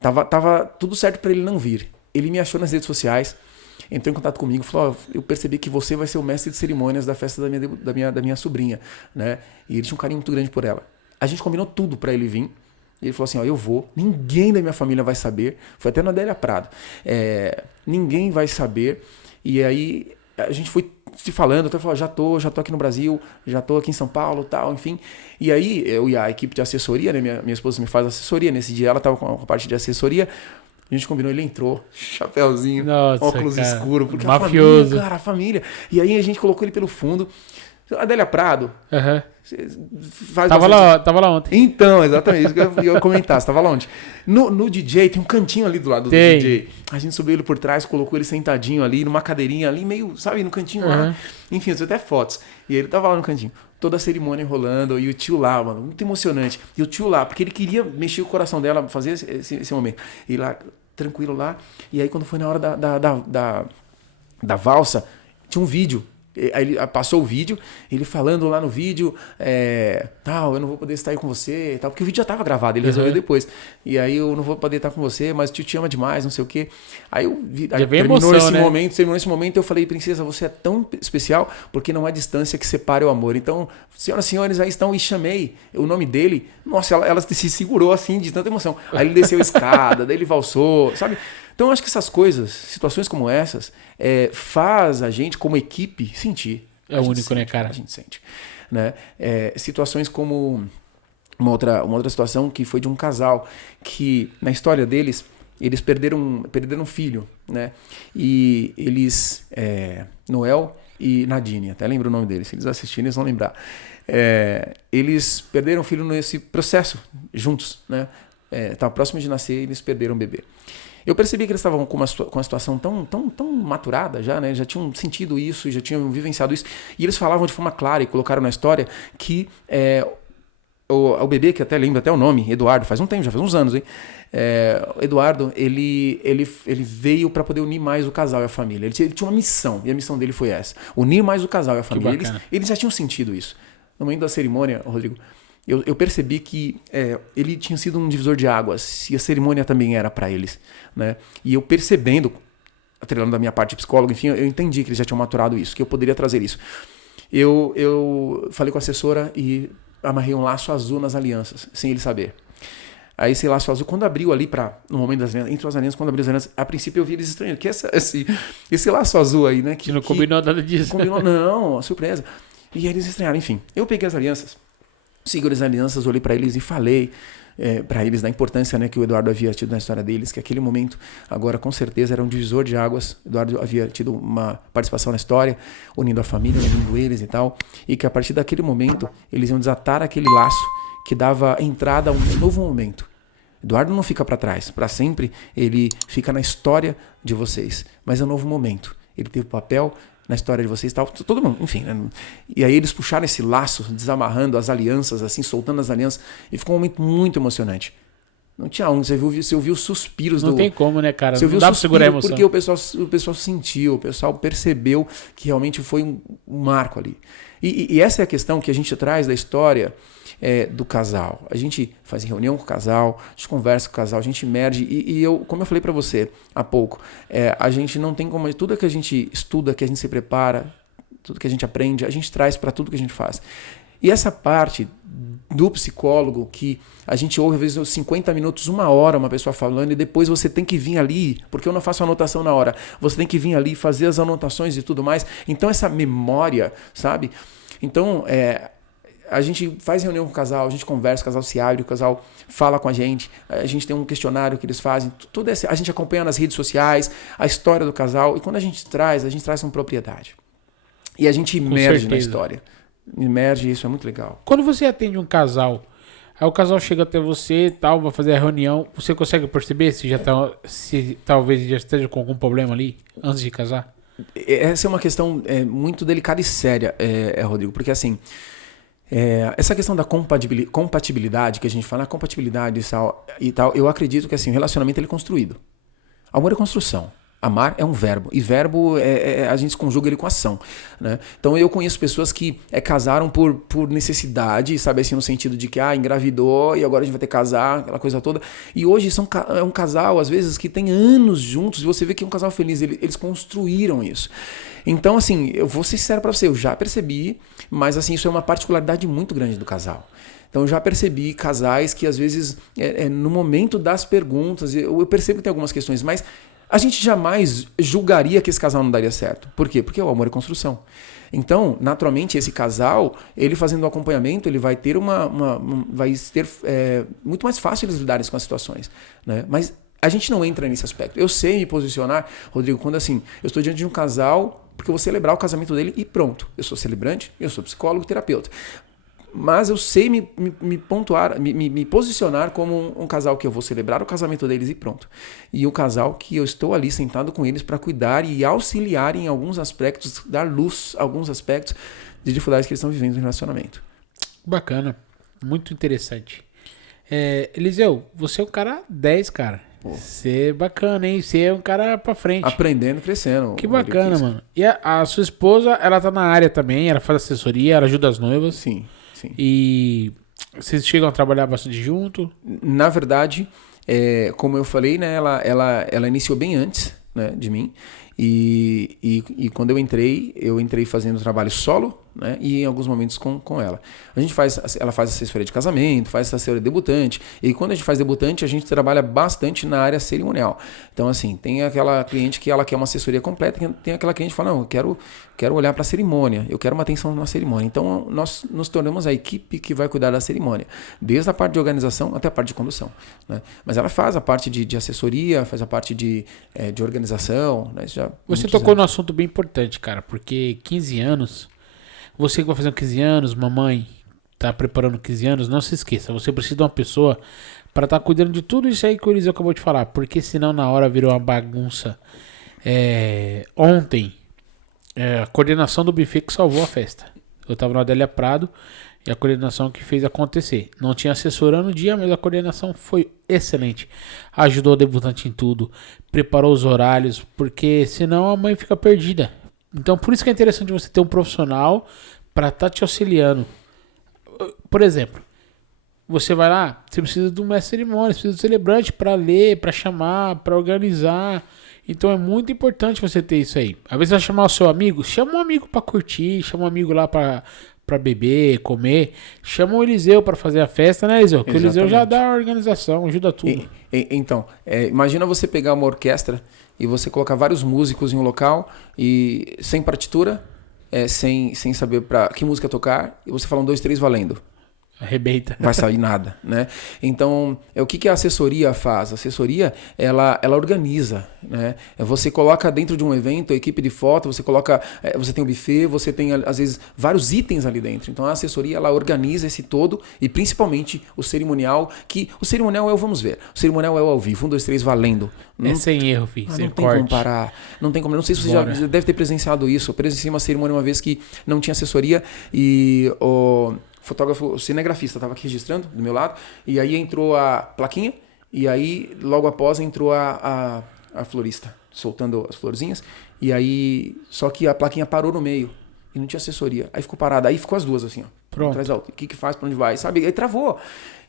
Tava tudo certo para ele não vir. Ele me achou nas redes sociais, entrou em contato comigo, falou: eu percebi que você vai ser o mestre de cerimônias da festa da minha sobrinha, né? E ele tinha um carinho muito grande por ela. A gente combinou tudo para ele vir. Ele falou assim: eu vou, ninguém da minha família vai saber. Foi até na Adélia Prado. Ninguém vai saber. E aí a gente foi se falando, até falou: já tô aqui no Brasil, já tô aqui em São Paulo, tal, enfim. E aí eu e a equipe de assessoria, né, minha esposa me faz assessoria, nesse dia ela tava com a parte de assessoria, a gente combinou, ele entrou, chapéuzinho, óculos escuros, porque mafioso. a família. E aí a gente colocou ele pelo fundo. Adélia Prado. Aham. Tava lá ontem. Então, exatamente, isso que eu ia comentar. Você tava lá onde? No DJ, tem um cantinho ali do lado do DJ. A gente subiu ele por trás, colocou ele sentadinho ali, numa cadeirinha ali, meio, sabe, no cantinho lá. Enfim, eu tenho até fotos. E ele tava lá no cantinho. Toda a cerimônia rolando, e o tio lá, mano, muito emocionante. E o tio lá, porque ele queria mexer o coração dela, fazer esse momento. E lá, tranquilo lá. E aí, quando foi na hora da valsa, tinha um vídeo. Aí ele passou o vídeo, ele falando lá no vídeo, eu não vou poder estar aí com você, tal, porque o vídeo já estava gravado, ele resolveu depois. E aí eu não vou poder estar com você, mas o tio te ama demais, não sei o quê. Aí terminou esse momento, eu falei: princesa, você é tão especial porque não há distância que separe o amor. Então, senhoras e senhores, aí estão, e chamei o nome dele. Nossa, ela se segurou assim de tanta emoção. Aí ele desceu a escada, daí ele valsou, sabe? Então, eu acho que essas coisas, situações como essas, faz a gente, como equipe, sentir. É o único, né, cara? A gente sente. Né? Situações como uma outra situação que foi de um casal que, na história deles, eles perderam um filho, né? E eles, Noel e Nadine, até lembro o nome deles, se eles assistirem eles vão lembrar. Eles perderam o filho nesse processo, juntos, né? Estava próximo de nascer e eles perderam o bebê. Eu percebi que eles estavam com uma situação tão maturada já, né? Já tinham sentido isso, já tinham vivenciado isso. E eles falavam de forma clara e colocaram na história que o bebê, que até lembro até o nome, Eduardo, faz um tempo, já faz uns anos, hein? Eduardo, ele veio para poder unir mais o casal e a família. Ele tinha uma missão, e a missão dele foi essa. Unir mais o casal e a família. Eles já tinham sentido isso. No momento da cerimônia, Rodrigo, eu percebi que ele tinha sido um divisor de águas e a cerimônia também era para eles, né? E eu percebendo, atrelando da minha parte psicóloga, enfim, eu entendi que eles já tinham maturado isso, que eu poderia trazer isso. Eu falei com a assessora e amarrei um laço azul nas alianças, sem ele saber. Aí esse laço azul, quando abriu ali no momento das alianças, entre as alianças, quando abriu as alianças, a princípio eu vi eles estranhos, que esse laço azul aí, né? Que não combinou nada disso. Não, surpresa. E aí eles estranharam, enfim. Eu peguei as alianças, segurei as alianças, olhei para eles e falei para eles da importância, né, que o Eduardo havia tido na história deles, que aquele momento agora com certeza era um divisor de águas. O Eduardo havia tido uma participação na história, unindo a família, unindo eles e tal, e que a partir daquele momento eles iam desatar aquele laço que dava entrada a um novo momento. Eduardo não fica para trás, para sempre ele fica na história de vocês, mas é um novo momento. Ele teve papel na história de vocês e tal, todo mundo, enfim, né? E aí eles puxaram esse laço, desamarrando as alianças, assim, soltando as alianças, e ficou um momento muito emocionante. Não tinha você ouviu os suspiros Não tem como, né, cara? Você não dá pra segurar a emoção. Porque o pessoal sentiu, o pessoal percebeu que realmente foi um marco ali. E essa é a questão que a gente traz da história do casal. A gente faz reunião com o casal, a gente conversa com o casal, a gente emerge. Como eu falei para você há pouco, a gente não tem como... Tudo que a gente estuda, que a gente se prepara, tudo que a gente aprende, a gente traz para tudo que a gente faz. E essa parte do psicólogo, que a gente ouve às vezes 50 minutos, 1 hora uma pessoa falando, e depois você tem que vir ali, porque eu não faço anotação na hora, você tem que vir ali fazer as anotações e tudo mais. Então essa memória, sabe? Então a gente faz reunião com o casal, a gente conversa, o casal se abre, o casal fala com a gente tem um questionário que eles fazem, tudo a gente acompanha nas redes sociais, a história do casal, e quando a gente traz com propriedade. E a gente imerge na história. Emerge, isso é muito legal. Quando você atende um casal, aí o casal chega até você e tal, vai fazer a reunião, você consegue perceber se talvez já esteja com algum problema ali antes de casar? Essa é uma questão muito delicada e séria, Rodrigo, porque assim, essa questão da compatibilidade que a gente fala, a compatibilidade e tal, eu acredito que assim, o relacionamento ele é construído. Amor é construção. Amar é um verbo, e verbo a gente conjuga ele com ação, né? Então eu conheço pessoas que casaram por necessidade, sabe assim, no sentido de que engravidou e agora a gente vai ter que casar, aquela coisa toda. E hoje é um casal, às vezes, que tem anos juntos, e você vê que é um casal feliz, eles construíram isso. Então, assim, eu vou ser sincero pra você, eu já percebi, mas assim, isso é uma particularidade muito grande do casal. Então eu já percebi casais que às vezes, no momento das perguntas, eu percebo que tem algumas questões, mas a gente jamais julgaria que esse casal não daria certo. Por quê? Porque o amor é construção. Então, naturalmente, esse casal, ele fazendo o acompanhamento, ele vai ter muito mais fácil eles lidarem com as situações, né? Mas a gente não entra nesse aspecto. Eu sei me posicionar, Rodrigo, quando assim, eu estou diante de um casal, porque eu vou celebrar o casamento dele e pronto. Eu sou celebrante, eu sou psicólogo, terapeuta. Mas eu sei me posicionar como um casal que eu vou celebrar o casamento deles e pronto. E um casal que eu estou ali sentado com eles para cuidar e auxiliar em alguns aspectos, dar luz a alguns aspectos de dificuldades que eles estão vivendo no relacionamento. Bacana. Muito interessante. Eliseu, você é um cara 10, cara. Você é bacana, hein? Você é um cara pra frente. Aprendendo, crescendo. Que bacana, mano. E a sua esposa, ela tá na área também, ela faz assessoria, ela ajuda as noivas. Sim. E vocês chegam a trabalhar bastante junto? Na verdade, como eu falei, né, ela iniciou bem antes, né, de mim. E quando eu entrei fazendo trabalho solo, né? E em alguns momentos com ela. Ela faz assessoria de casamento, faz assessoria de debutante. E quando a gente faz debutante, a gente trabalha bastante na área cerimonial. Então, assim, tem aquela cliente que ela quer uma assessoria completa, tem aquela cliente que fala, não, eu quero olhar para a cerimônia, eu quero uma atenção na cerimônia. Então, nós nos tornamos a equipe que vai cuidar da cerimônia, desde a parte de organização até a parte de condução, né? Mas ela faz a parte de assessoria, faz a parte de organização, né? Você tocou num assunto bem importante, cara, porque 15 anos, você que vai fazer 15 anos, mamãe tá preparando 15 anos, não se esqueça, você precisa de uma pessoa para estar cuidando de tudo isso aí que o Eliseu acabou de falar, porque senão na hora virou uma bagunça. Ontem, a coordenação do buffet que salvou a festa. Eu tava no Adélia Prado e a coordenação que fez acontecer. Não tinha assessora no dia, mas a coordenação foi excelente. Ajudou o debutante em tudo, preparou os horários, porque senão a mãe fica perdida. Então por isso que é interessante você ter um profissional para estar te auxiliando. Por exemplo, você vai lá, você precisa de um mestre de cerimônia, precisa de um celebrante para ler, para chamar, para organizar. Então é muito importante você ter isso aí. Às vezes você vai chamar o seu amigo, chama um amigo para curtir, chama um amigo lá para beber, comer. Chama o Eliseu para fazer a festa, né, Eliseu? Porque o Eliseu já dá a organização, ajuda tudo. Então, imagina você pegar uma orquestra e você colocar vários músicos em um local e sem partitura, sem saber para que música tocar, e você fala 1, 2, 3 valendo. Arrebenta. Vai sair nada, né? Então, o que a assessoria faz? A assessoria, ela organiza, né? Você coloca dentro de um evento, a equipe de foto, você tem o buffet, você tem, às vezes, vários itens ali dentro. Então, a assessoria, ela organiza esse todo e, principalmente, o cerimonial, que o cerimonial é o vamos ver. O cerimonial é o ao vivo, 1, 2, 3 valendo. Sem erro, filho, sem corte. Não tem como parar. Não tem como. Não sei se você já deve ter presenciado isso. Eu presenciei uma cerimônia uma vez que não tinha assessoria e o fotógrafo, o cinegrafista estava aqui registrando do meu lado, e aí entrou a plaquinha, e aí logo após entrou a florista, soltando as florzinhas, e aí, só que a plaquinha parou no meio, e não tinha assessoria, aí ficou parada, aí ficou as duas assim, ó, pronto. Atrás da outra. O que faz, para onde vai, sabe? Aí travou.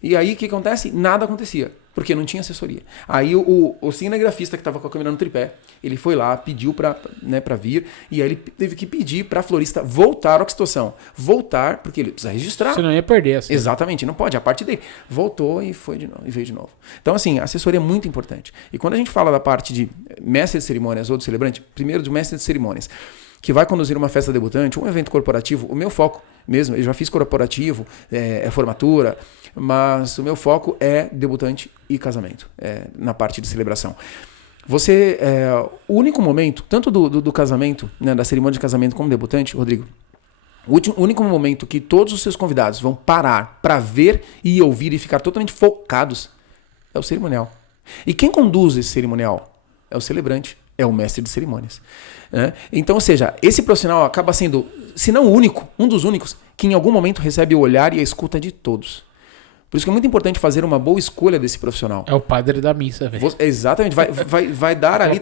E aí o que acontece? Nada acontecia, porque não tinha assessoria. Aí o cinegrafista que estava com a câmera no tripé, ele foi lá, pediu para vir, e aí ele teve que pedir para a florista voltar à situação. Voltar, porque ele precisa registrar. Você não ia perder assim. Exatamente, não pode, a parte dele. Voltou e foi de novo, e veio de novo. Então, assim, a assessoria é muito importante. E quando a gente fala da parte de mestre de cerimônias ou do celebrante, primeiro de mestre de cerimônias, que vai conduzir uma festa debutante, um evento corporativo, o meu foco mesmo, eu já fiz corporativo, formatura, mas o meu foco é debutante e casamento, na parte de celebração. Você, o único momento, tanto do casamento, né, da cerimônia de casamento como debutante, Rodrigo, o único momento que todos os seus convidados vão parar para ver e ouvir e ficar totalmente focados é o cerimonial. E quem conduz esse cerimonial é o celebrante, é o mestre de cerimônias. Né? Então, ou seja, esse profissional acaba sendo, se não o único, um dos únicos, que em algum momento recebe o olhar e a escuta de todos. Por isso que é muito importante fazer uma boa escolha desse profissional. É o padre da missa, velho. Exatamente, vai dar ali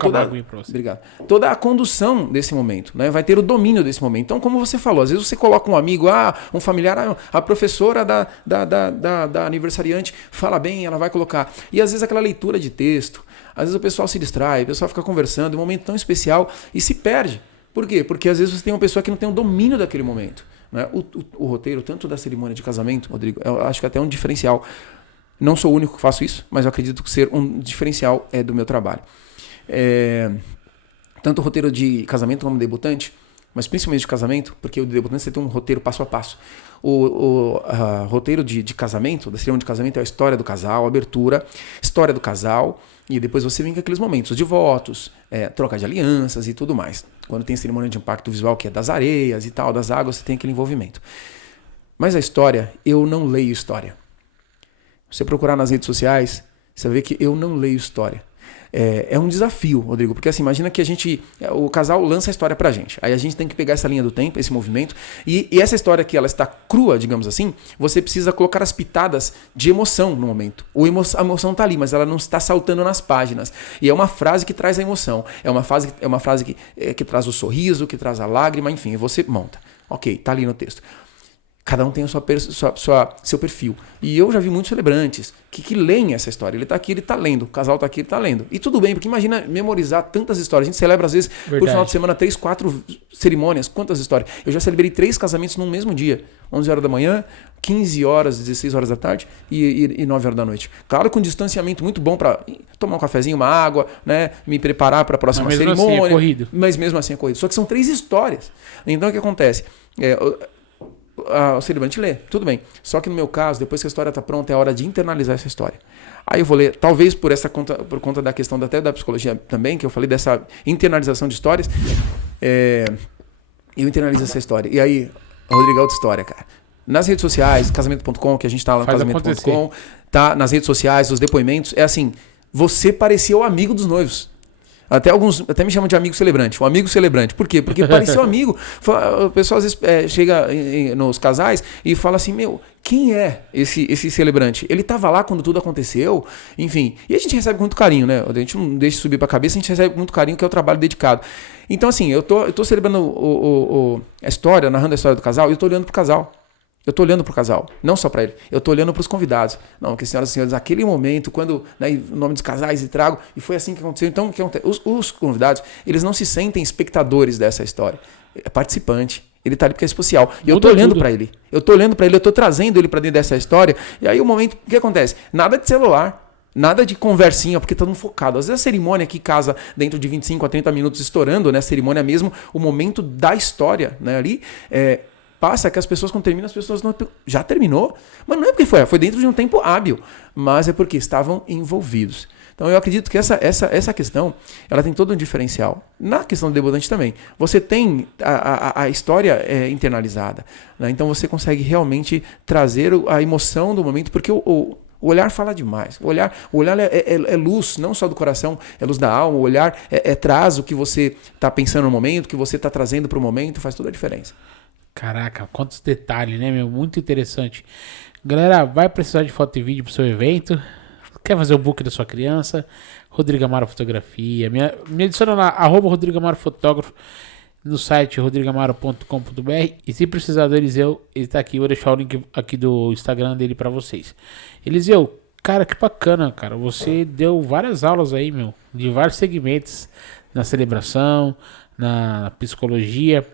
toda a condução desse momento, né? Vai ter o domínio desse momento. Então, como você falou, às vezes você coloca um amigo, um familiar, a professora da aniversariante fala bem, ela vai colocar. E às vezes aquela leitura de texto, às vezes o pessoal se distrai, o pessoal fica conversando, um momento tão especial e se perde. Por quê? Porque às vezes você tem uma pessoa que não tem o domínio daquele momento. Né? O roteiro, tanto da cerimônia de casamento, Rodrigo, eu acho que até é um diferencial. Não sou o único que faço isso, mas eu acredito que ser um diferencial do meu trabalho. Tanto o roteiro de casamento como debutante, mas principalmente de casamento, porque o de debutante você tem um roteiro passo a passo. O roteiro de casamento, da cerimônia de casamento, é a história do casal, a abertura, história do casal, e depois você vem com aqueles momentos de votos, troca de alianças e tudo mais. Quando tem a cerimônia de impacto visual, que é das areias e tal, das águas, você tem aquele envolvimento. Mas a história, eu não leio história. Se você procurar nas redes sociais, você vai ver que eu não leio história. É um desafio, Rodrigo, porque assim, imagina que o casal lança a história pra gente. Aí a gente tem que pegar essa linha do tempo, esse movimento, e essa história que ela está crua, digamos assim, você precisa colocar as pitadas de emoção no momento. A emoção tá ali, mas ela não está saltando nas páginas. E é uma frase que traz a emoção, é uma frase que traz o sorriso, que traz a lágrima, enfim, você monta. Ok, tá ali no texto. Cada um tem seu perfil. E eu já vi muitos celebrantes que leem essa história. Ele tá aqui, ele tá lendo. O casal tá aqui, ele tá lendo. E tudo bem, porque imagina memorizar tantas histórias. A gente celebra, às vezes, por final de semana, 3, 4 cerimônias. Quantas histórias? Eu já celebrei 3 casamentos no mesmo dia. 11 horas da manhã, 15 horas, 16 horas da tarde e 9 horas da noite. Claro, com um distanciamento muito bom para tomar um cafezinho, uma água, né? Me preparar para a próxima cerimônia. Assim é corrido. Mas mesmo assim é corrido. Só que são 3 histórias. Então, o que acontece? O celebrante lê, tudo bem. Só que no meu caso, depois que a história está pronta, é hora de internalizar essa história. Aí eu vou ler, talvez por conta da questão até da psicologia também, que eu falei dessa internalização de histórias, eu internalizo essa história. E aí, Rodrigo, é outra história, cara. Nas redes sociais, casamento.com, que a gente está lá no casamento.com, tá? Nas redes sociais, os depoimentos, é assim, você parecia o amigo dos noivos. Alguns me chamam de amigo celebrante. Um amigo celebrante. Por quê? Porque pareceu amigo. O pessoal às vezes chega nos casais e fala assim, quem é esse celebrante? Ele estava lá quando tudo aconteceu? Enfim. E a gente recebe com muito carinho, né? A gente não deixa subir para a cabeça, a gente recebe com muito carinho, que é o trabalho dedicado. Então, assim, eu tô celebrando a história, narrando a história do casal, e eu tô olhando pro casal. Eu estou olhando para o casal, não só para ele. Eu estou olhando para os convidados. Não, que senhoras e senhores, naquele momento, quando o nome dos casais e trago, e foi assim que aconteceu. Então, o que acontece? Os convidados, eles não se sentem espectadores dessa história. É participante. Ele está ali porque é especial. E eu estou olhando para ele. Eu estou trazendo ele para dentro dessa história. E aí o momento, o que acontece? Nada de celular. Nada de conversinha, porque todo mundo focado. Às vezes a cerimônia que casa dentro de 25 a 30 minutos estourando, né? A cerimônia mesmo, o momento da história, né? Ali, passa que as pessoas, quando terminam, as pessoas não... Já terminou? Mas não é porque foi dentro de um tempo hábil, mas é porque estavam envolvidos. Então eu acredito que essa questão, ela tem todo um diferencial. Na questão do debutante também. Você tem a história internalizada, né? Então você consegue realmente trazer a emoção do momento, porque o olhar fala demais. O olhar é luz, não só do coração, é luz da alma. O olhar traz o que você está pensando no momento, o que você está trazendo para o momento, faz toda a diferença. Caraca, quantos detalhes, né, meu? Muito interessante. Galera, vai precisar de foto e vídeo pro seu evento? Quer fazer o book da sua criança? Rodrigo Amaro Fotografia. Me adiciona lá, @Rodrigo Amaro Fotógrafo, no site rodrigamaro.com.br. E se precisar do Eliseu, ele tá aqui. Vou deixar o link aqui do Instagram dele pra vocês. Eliseu, cara, que bacana, cara. Você deu várias aulas aí, meu, de vários segmentos na celebração, na psicologia.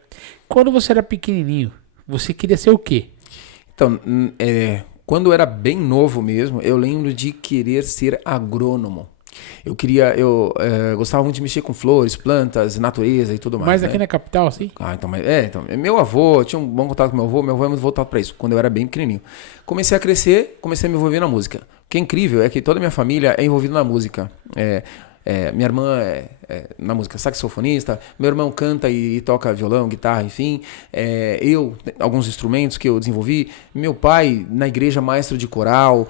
Quando você era pequenininho, você queria ser o quê? Então, quando eu era bem novo mesmo, eu lembro de querer ser agrônomo. Eu gostava muito de mexer com flores, plantas, natureza e tudo mais. Mas né? aqui na capital, assim? Então, meu avô, tinha um bom contato com meu avô é muito voltado para isso, quando eu era bem pequenininho. Comecei a crescer, comecei a me envolver na música. O que é incrível é que toda a minha família é envolvida na música. Minha irmã na música saxofonista, meu irmão canta e toca violão, guitarra, enfim. Alguns instrumentos que eu desenvolvi. Meu pai, na igreja, maestro de coral,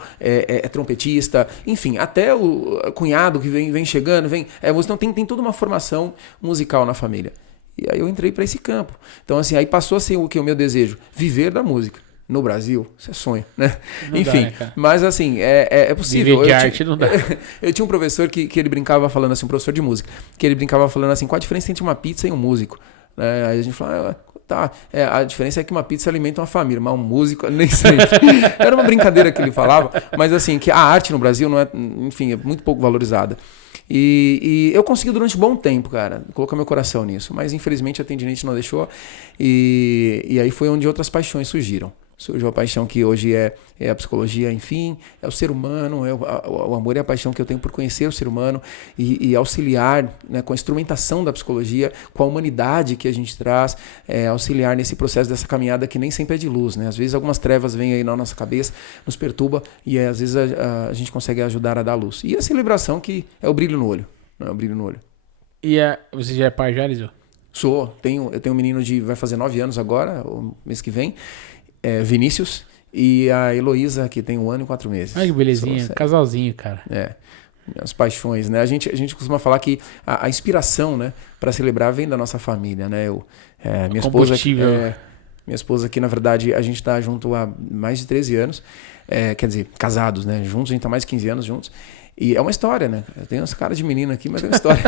trompetista, enfim, até o cunhado que vem chegando, então tem toda uma formação musical na família. E aí eu entrei para esse campo. Então, assim, aí passou a ser o meu desejo? Viver da música. No Brasil, isso é sonho, né? Não enfim, dá, né, mas assim, é possível. Viver de arte não dá. Eu tinha um professor que ele brincava falando assim, um professor de música, que ele brincava falando assim, qual a diferença entre uma pizza e um músico? Aí a gente falava, a diferença é que uma pizza alimenta uma família, mas um músico nem sempre. Era uma brincadeira que ele falava, mas assim, que a arte no Brasil não é, enfim, é muito pouco valorizada. E eu consegui durante um bom tempo, cara, colocar meu coração nisso, mas infelizmente a tendinite não deixou, e aí foi onde outras paixões surgiram. Surgiu a paixão que hoje é a psicologia, enfim, é o ser humano, o amor e a paixão que eu tenho por conhecer o ser humano e auxiliar, né, com a instrumentação da psicologia, com a humanidade que a gente traz, auxiliar nesse processo dessa caminhada que nem sempre é de luz, né? Às vezes algumas trevas vêm aí na nossa cabeça, nos perturba e às vezes a gente consegue ajudar a dar luz. E a celebração que é o brilho no olho, né? O brilho no olho. E você já é pai já, Eliseu? Eu tenho um menino vai fazer 9 anos agora, o mês que vem, Vinícius, e a Heloísa, que tem 1 ano e 4 meses. Ai, que belezinha, casalzinho, cara. As paixões, né? A gente costuma falar que a inspiração, né, para celebrar vem da nossa família, né? Minha esposa aqui, na verdade, a gente está junto há mais de 13 anos, quer dizer, casados, né? Juntos, a gente está mais de 15 anos juntos. E é uma história, né? Eu tenho essa cara de menino aqui, mas é uma história.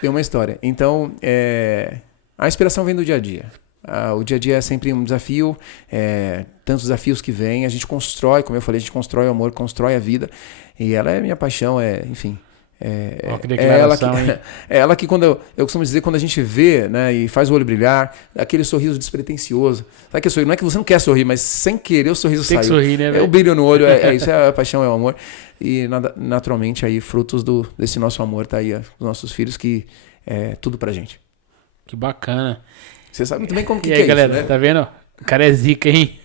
Tem uma história. Então, a inspiração vem do dia a dia. O dia a dia é sempre um desafio, tantos desafios que vêm, a gente constrói, como eu falei, a gente constrói o amor, constrói a vida, e ela é minha paixão, enfim. Que declaração, é ela que quando eu costumo dizer, quando a gente vê, né, e faz o olho brilhar, aquele sorriso despretensioso. Sabe que sorriso? Não é que você não quer sorrir, mas sem querer o sorriso tem saiu. Que sorrir, né, o brilho no olho, isso, é a paixão, é o amor. E naturalmente aí, frutos desse nosso amor, tá aí, os nossos filhos, que é tudo pra gente. Que bacana. Você sabe muito bem como que aí, é galera, isso, né? Tá vendo? O cara é zica, hein?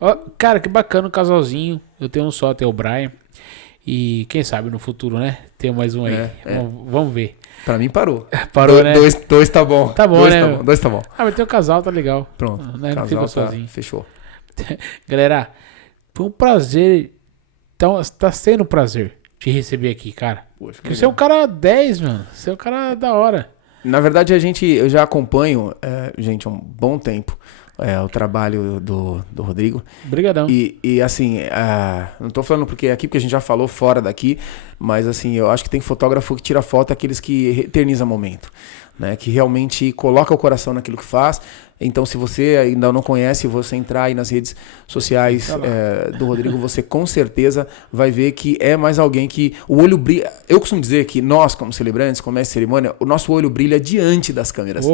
Ó, cara, que bacana o casalzinho. Eu tenho um só, tem o Brian. E quem sabe no futuro, né? Tem mais um aí. Vamos ver. Pra mim parou. Parou, né? Dois tá bom. Tá bom, né? Dois tá bom. Mas tem o casal, tá legal. Pronto. Né? Não Casal fica sozinho. Fechou. Galera, foi um prazer. Então, tá sendo um prazer te receber aqui, cara. Poxa, porque você é um cara 10, mano. Você é um cara da hora. Na verdade, eu já acompanho, gente, há um bom tempo, o trabalho do Rodrigo. Obrigadão. E assim, não tô falando porque a gente já falou fora daqui, mas assim, eu acho que tem fotógrafo que tira foto aqueles que eternizam o momento, né? Que realmente coloca o coração naquilo que faz. Então, se você ainda não conhece, você entrar aí nas redes sociais do Rodrigo, você com certeza vai ver que é mais alguém que o olho brilha. Eu costumo dizer que nós, como celebrantes, como mestre de cerimônia, o nosso olho brilha diante das câmeras.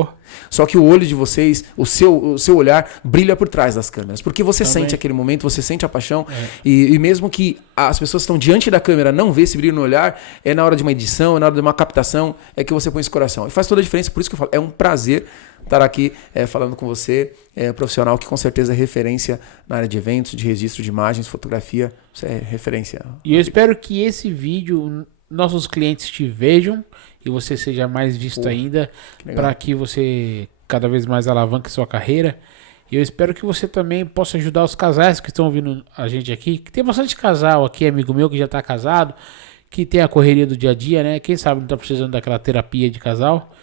Só que o olho de vocês, o seu olhar, brilha por trás das câmeras. Porque você sente aquele momento, você sente a paixão. E mesmo que as pessoas que estão diante da câmera não vê esse brilho no olhar, é na hora de uma edição, é na hora de uma captação, é que você põe esse coração. E faz toda a diferença, por isso que eu falo, é um prazer estar aqui falando com você, profissional que com certeza é referência na área de eventos, de registro de imagens, fotografia, você é referência. E eu espero que esse vídeo nossos clientes te vejam e você seja mais visto ainda, para que você cada vez mais alavanque sua carreira. E eu espero que você também possa ajudar os casais que estão ouvindo a gente aqui, que tem bastante casal aqui, amigo meu que já está casado, que tem a correria do dia a dia, né? Quem sabe não está precisando daquela terapia de casal.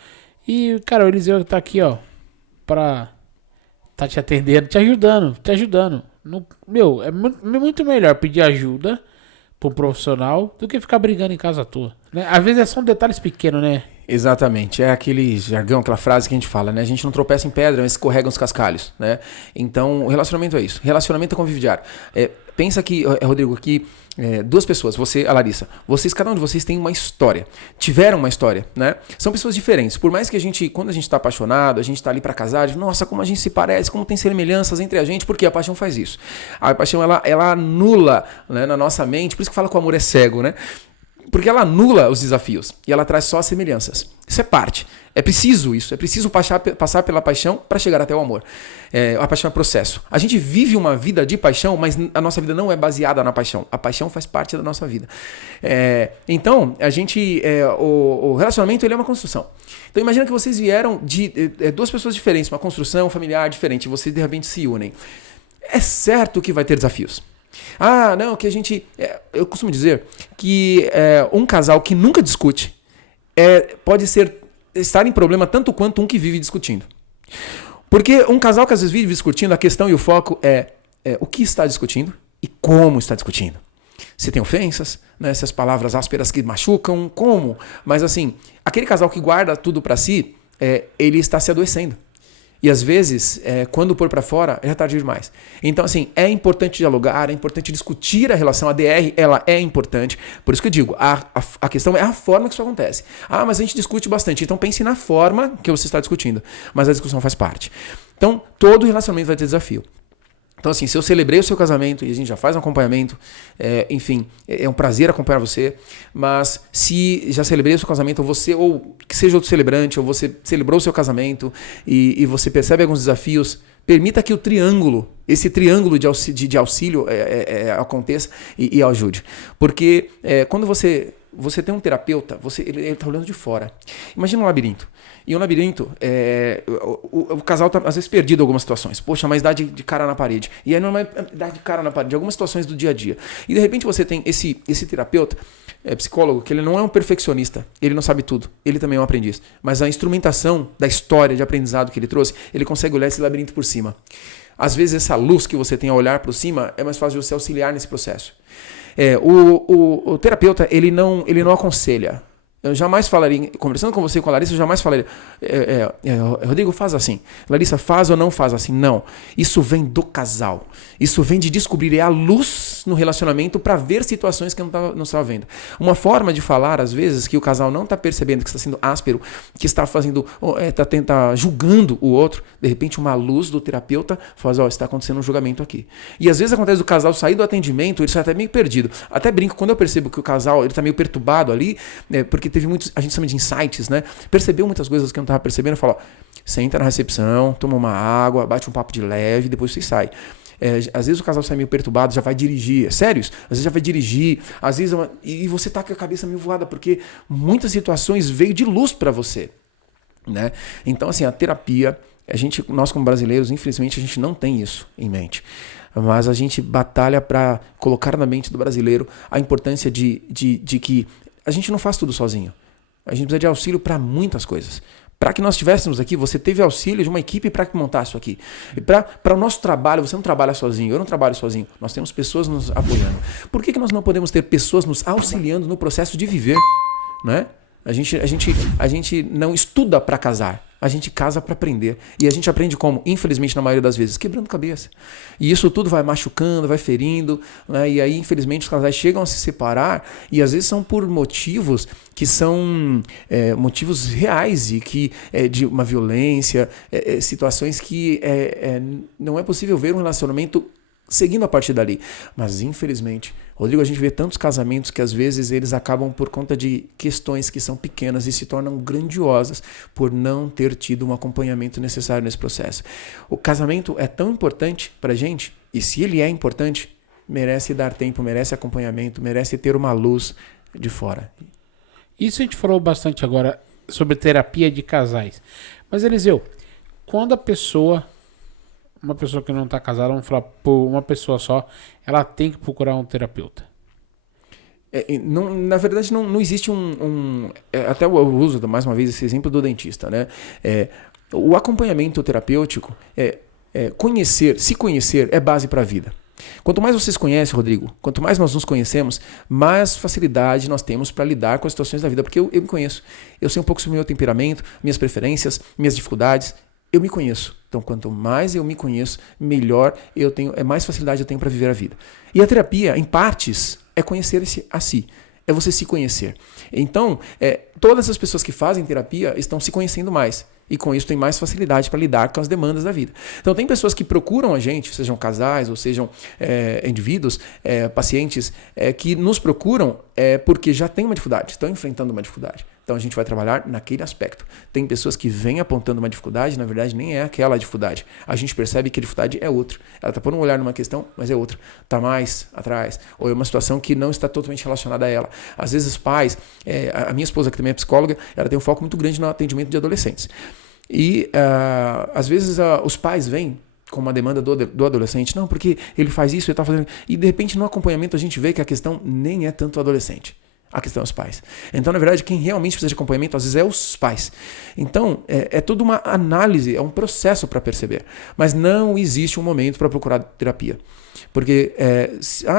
E, cara, o Eliseu tá aqui, ó, pra tá te atendendo, te ajudando. É muito melhor pedir ajuda pra um profissional do que ficar brigando em casa à toa, né? Às vezes são detalhes pequenos, né? Exatamente, é aquele jargão, aquela frase que a gente fala, né? A gente não tropeça em pedra, mas escorrega nos cascalhos, né? Então, o relacionamento é isso. Relacionamento é convívio diário. Pensa que, Rodrigo, que duas pessoas, você, a Larissa, cada um de vocês tem uma história. Tiveram uma história, né? São pessoas diferentes. Por mais que quando a gente tá apaixonado, a gente tá ali pra casar, nossa, como a gente se parece, como tem semelhanças entre a gente, porque a paixão faz isso. A paixão, ela anula, né, na nossa mente, por isso que fala que o amor é cego, né? Porque ela anula os desafios e ela traz só as semelhanças. Isso é parte. É preciso isso. É preciso passar pela paixão para chegar até o amor. A paixão é processo. A gente vive uma vida de paixão, mas a nossa vida não é baseada na paixão. A paixão faz parte da nossa vida. Então, o relacionamento ele é uma construção. Então, imagina que vocês vieram de duas pessoas diferentes, uma construção familiar diferente, e vocês de repente se unem. É certo que vai ter desafios. Não, que a gente... eu costumo dizer que um casal que nunca discute pode estar em problema tanto quanto um que vive discutindo. Porque um casal que às vezes vive discutindo, a questão e o foco é o que está discutindo e como está discutindo. Se tem ofensas, né, se as palavras ásperas que machucam, como? Mas assim, aquele casal que guarda tudo para si, ele está se adoecendo. E às vezes, quando pôr para fora, já é tarde demais. Então, assim, é importante dialogar, é importante discutir a relação. A DR, ela é importante. Por isso que eu digo, a questão é a forma que isso acontece. Mas a gente discute bastante. Então, pense na forma que você está discutindo. Mas a discussão faz parte. Então, todo relacionamento vai ter desafio. Então, assim, se eu celebrei o seu casamento e a gente já faz um acompanhamento, enfim, é um prazer acompanhar você, mas se já celebrei o seu casamento, ou que seja outro celebrante, ou você celebrou o seu casamento e você percebe alguns desafios, permita que esse triângulo de auxílio aconteça e ajude. Porque quando você tem um terapeuta, ele está olhando de fora. Imagina um labirinto. E um labirinto, o casal está às vezes perdido em algumas situações. Poxa, mas dá de cara na parede. E aí não é dar de cara na parede, algumas situações do dia a dia. E de repente você tem esse terapeuta, psicólogo, que ele não é um perfeccionista, ele não sabe tudo, ele também é um aprendiz. Mas a instrumentação da história de aprendizado que ele trouxe, ele consegue olhar esse labirinto por cima. Às vezes essa luz que você tem a olhar por cima é mais fácil de você auxiliar nesse processo. O terapeuta, ele não aconselha, Eu jamais falaria, conversando com você e com a Larissa, eu jamais falaria, Rodrigo, faz assim. Larissa, faz ou não faz assim? Não. Isso vem do casal. Isso vem de descobrir, é a luz no relacionamento para ver situações que eu não estava vendo. Uma forma de falar, às vezes, que o casal não está percebendo, que está sendo áspero, que está fazendo, está julgando o outro, de repente uma luz do terapeuta faz, está acontecendo um julgamento aqui. E às vezes acontece do casal sair do atendimento, ele sai até meio perdido. Até brinco, quando eu percebo que o casal está meio perturbado ali, porque teve muitos, a gente chama de insights, né? Percebeu muitas coisas que eu não estava percebendo, eu falo, senta na recepção, toma uma água, bate um papo de leve, depois você sai. Às vezes o casal sai meio perturbado, já vai dirigir, é sério isso? Às vezes já vai dirigir, às vezes e você tá com a cabeça meio voada, porque muitas situações veio de luz para você, né? Então assim, a terapia, nós como brasileiros, infelizmente a gente não tem isso em mente. Mas a gente batalha para colocar na mente do brasileiro a importância de que a gente não faz tudo sozinho. A gente precisa de auxílio para muitas coisas. Para que nós estivéssemos aqui, você teve auxílio de uma equipe para montar isso aqui. E para o nosso trabalho, você não trabalha sozinho, eu não trabalho sozinho. Nós temos pessoas nos apoiando. Por que nós não podemos ter pessoas nos auxiliando no processo de viver? Né? A gente não estuda para casar. A gente casa para aprender. E a gente aprende como? Infelizmente, na maioria das vezes, quebrando cabeça. E isso tudo vai machucando, vai ferindo, né? E aí, infelizmente, os casais chegam a se separar e às vezes são por motivos que são motivos reais e que de uma violência, situações que não é possível ver um relacionamento seguindo a partir dali. Mas, infelizmente, Rodrigo, a gente vê tantos casamentos que às vezes eles acabam por conta de questões que são pequenas e se tornam grandiosas por não ter tido um acompanhamento necessário nesse processo. O casamento é tão importante pra gente, e se ele é importante, merece dar tempo, merece acompanhamento, merece ter uma luz de fora. Isso a gente falou bastante agora sobre terapia de casais. Mas, Eliseu, quando uma pessoa que não está casada, vamos falar por uma pessoa só, ela tem que procurar um terapeuta? Na verdade, não existe até eu uso mais uma vez esse exemplo do dentista, né? O acompanhamento terapêutico, se conhecer é base para a vida. Quanto mais você se conhece, Rodrigo, quanto mais nós nos conhecemos, mais facilidade nós temos para lidar com as situações da vida, porque eu me conheço. Eu sei um pouco sobre o meu temperamento, minhas preferências, minhas dificuldades. Eu me conheço. Então, quanto mais eu me conheço, melhor eu tenho, mais facilidade eu tenho para viver a vida. E a terapia, em partes, é conhecer-se a si. É você se conhecer. Então, todas as pessoas que fazem terapia estão se conhecendo mais. E com isso tem mais facilidade para lidar com as demandas da vida. Então, tem pessoas que procuram a gente, sejam casais ou sejam indivíduos, pacientes, que nos procuram porque já têm uma dificuldade, estão enfrentando uma dificuldade. Então a gente vai trabalhar naquele aspecto. Tem pessoas que vêm apontando uma dificuldade, na verdade nem é aquela dificuldade. A gente percebe que a dificuldade é outra. Ela está pondo um olhar numa questão, mas é outra. Está mais atrás. Ou é uma situação que não está totalmente relacionada a ela. Às vezes pais, a minha esposa que também é psicóloga, ela tem um foco muito grande no atendimento de adolescentes. E às vezes os pais vêm com uma demanda do adolescente, não, porque ele faz isso, ele está fazendo... E de repente no acompanhamento a gente vê que a questão nem é tanto o adolescente. A questão é os pais. Então, na verdade, quem realmente precisa de acompanhamento, às vezes, é os pais. Então, é toda uma análise, é um processo para perceber. Mas não existe um momento para procurar terapia. Porque,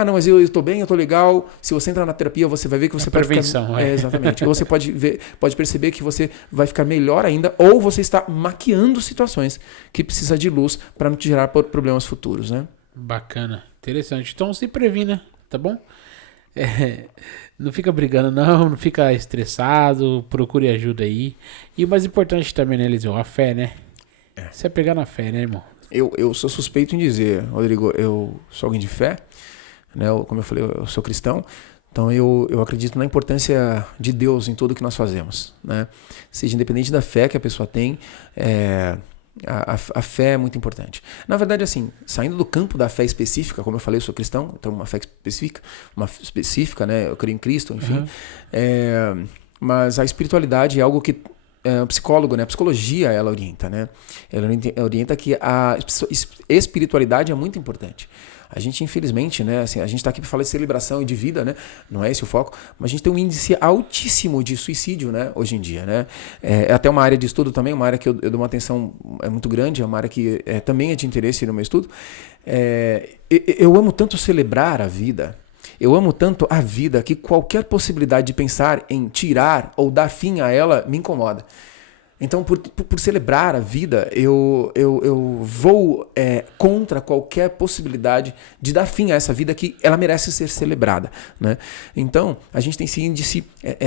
não, mas eu estou bem, eu estou legal. Se você entrar na terapia, você vai ver que você pode ficar... exatamente. Ou você pode perceber que você vai ficar melhor ainda, ou você está maquiando situações que precisa de luz para não te gerar problemas futuros, né? Bacana, interessante. Então, se previna, tá bom? Não fica brigando não fica estressado, procure ajuda aí. E o mais importante também, né, Eliseu? A fé, né? Você é pegar na fé, né, irmão? Eu sou suspeito em dizer, Rodrigo, eu sou alguém de fé, né? Como eu falei, eu sou cristão. Então eu acredito na importância de Deus em tudo que nós fazemos, né? Seja independente da fé que a pessoa tem, a fé é muito importante. Na verdade, assim, saindo do campo da fé específica, como eu falei, eu sou cristão, então uma fé específica, né? Eu creio em Cristo, enfim. Mas a espiritualidade é algo que o psicólogo, né? A psicologia, ela orienta, né? Ela orienta que a espiritualidade é muito importante. A gente, infelizmente, né, assim, a gente está aqui para falar de celebração e de vida, né? Não é esse o foco, mas a gente tem um índice altíssimo de suicídio, né, hoje em dia, né? É até uma área de estudo também, uma área que eu dou uma atenção muito grande, é uma área que também é de interesse no meu estudo. Eu amo tanto celebrar a vida, Eu amo tanto a vida que qualquer possibilidade de pensar em tirar ou dar fim a ela me incomoda. Então, por celebrar a vida, eu vou contra qualquer possibilidade de dar fim a essa vida que ela merece ser celebrada, né? Então, a gente tem esse índice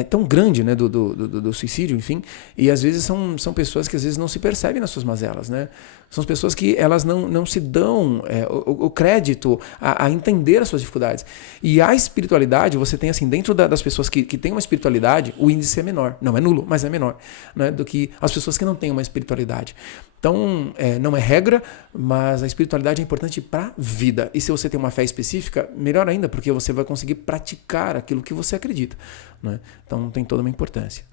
tão grande, né, do suicídio, enfim, e às vezes são pessoas que às vezes não se percebem nas suas mazelas, né? São pessoas que elas não se dão o crédito a entender as suas dificuldades. E a espiritualidade, você tem assim, dentro das pessoas que têm uma espiritualidade, o índice é menor. Não é nulo, mas é menor, né, do que as pessoas que não têm uma espiritualidade. Então, não é regra, mas a espiritualidade é importante para a vida. E se você tem uma fé específica, melhor ainda, porque você vai conseguir praticar aquilo que você acredita, né? Então, tem toda uma importância.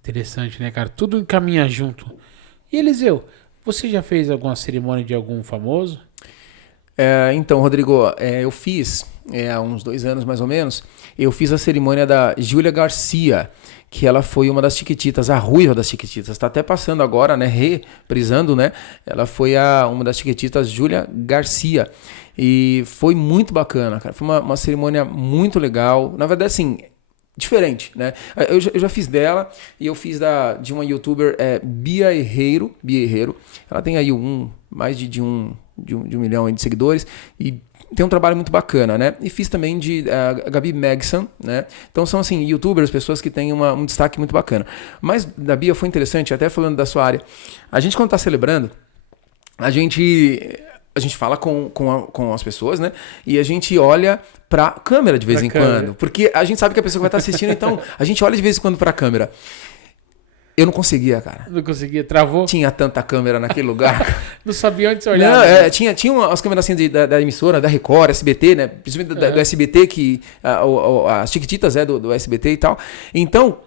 Interessante, né, cara? Tudo encaminha junto. E Eliseu, você já fez alguma cerimônia de algum famoso? Então, Rodrigo, eu fiz, há uns 2 anos mais ou menos, eu fiz a cerimônia da Júlia Garcia, que ela foi uma das Chiquititas, a ruiva das Chiquititas. Está até passando agora, né, reprisando, né? Ela foi uma das Chiquititas, Júlia Garcia. E foi muito bacana, cara. Foi uma cerimônia muito legal. Na verdade, assim, diferente, né? Eu já fiz dela e eu fiz de uma youtuber, Bia Herreiro. Ela tem aí mais de um milhão de seguidores e tem um trabalho muito bacana, né? E fiz também de Gabi Megson, né? Então são assim, youtubers, pessoas que têm um destaque muito bacana. Mas da Bia foi interessante, até falando da sua área. A gente quando tá celebrando, a gente fala com as pessoas, né? E a gente olha pra câmera de vez em quando. Porque a gente sabe que a pessoa vai estar assistindo, então a gente olha de vez em quando pra câmera. Eu não conseguia, cara. Não conseguia, travou? Tinha tanta câmera naquele lugar. Não sabia onde você olhava. Não, né? tinha as câmeras assim da emissora, da Record, SBT, né? Principalmente do SBT, que as Chiquititas do SBT e tal. Então,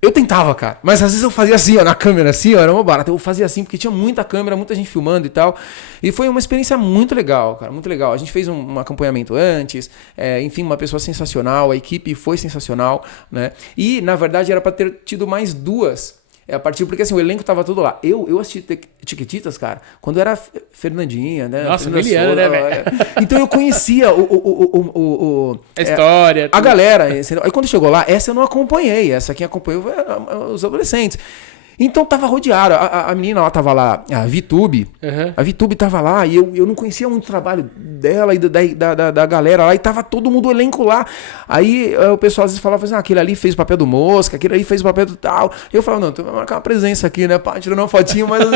eu tentava, cara. Mas às vezes eu fazia assim, ó, na câmera, assim, ó, era uma barata. Eu fazia assim, porque tinha muita câmera, muita gente filmando e tal. E foi uma experiência muito legal, cara, muito legal. A gente fez um acompanhamento antes, enfim, uma pessoa sensacional, a equipe foi sensacional, né? E, na verdade, era pra ter tido mais 2. A partir, porque assim, o elenco tava todo lá. Eu assisti Chiquititas, cara, quando era Fernandinha, né? Nossa, Miliano, né, velho? Então eu conhecia a história. A galera. Aí quando chegou lá, essa eu não acompanhei. Essa quem acompanhou foi os adolescentes. Então tava rodeado. A menina lá tava lá, a Vitube. Uhum. A Vitube tava lá e eu não conhecia muito o trabalho dela e da galera lá. E tava todo mundo, o elenco lá. Aí o pessoal às vezes falava assim, aquele ali fez o papel do Mosca, aquele ali fez o papel do tal. Eu falava, não, tu vai marcar uma presença aqui, né? Pá, tirando uma fotinho, mas eu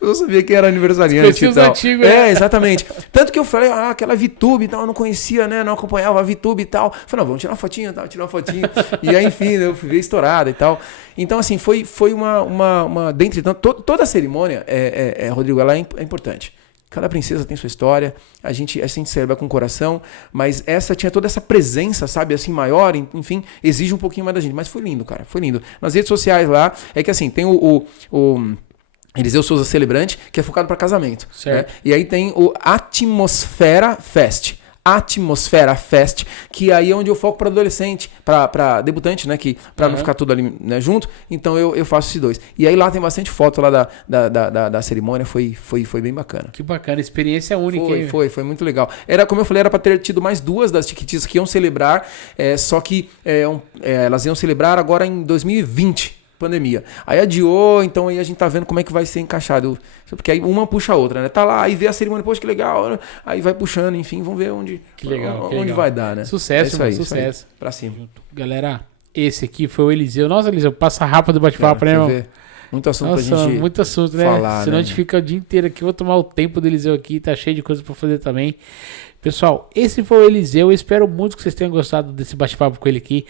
não sabia que era aniversariante e tal. Antigos, né? Exatamente. Tanto que eu falei, aquela Vitube e tal, eu não conhecia, né? Não acompanhava a Vitube e tal. Eu falei, não, vamos tirar uma fotinha, tal, tirar uma fotinho. E aí, enfim, eu fui ver estourada e tal. Então, assim, foi uma dentre tanto, toda a cerimônia, Rodrigo, ela é importante. Cada princesa tem sua história, a gente celebra com o coração, mas essa tinha toda essa presença, sabe, assim, maior, enfim, exige um pouquinho mais da gente. Mas foi lindo, cara, foi lindo. Nas redes sociais lá, é que assim, tem o Eliseu Souza Celebrante, que é focado para casamento. Certo. Né? E aí tem o Atmosfera Fest. Atmosfera Fest, que aí é onde eu foco para adolescente, para debutante, né, que para não ficar tudo ali, né, junto. Então eu faço esses 2. E aí lá tem bastante foto lá da cerimônia, foi bem bacana. Que bacana, experiência única. Foi muito legal. Era, como eu falei, era para ter tido mais 2 das Chiquititas que iam celebrar, só que elas iam celebrar agora em 2020. Pandemia. Aí adiou, então aí a gente tá vendo como é que vai ser encaixado. Porque aí uma puxa a outra, né? Tá lá, aí vê a cerimônia, poxa, que legal. Aí vai puxando, enfim, vamos ver onde vai dar, né? Sucesso, mano, sucesso. Pra cima. Galera, esse aqui foi o Eliseu. Nossa, Eliseu, passa rápido o bate-papo, né, irmão? Muito assunto pra gente muito assunto, né? falar, Senão né? a gente fica o dia inteiro aqui. Vou tomar o tempo do Eliseu aqui, tá cheio de coisa pra fazer também. Pessoal, esse foi o Eliseu. Eu espero muito que vocês tenham gostado desse bate-papo com ele aqui.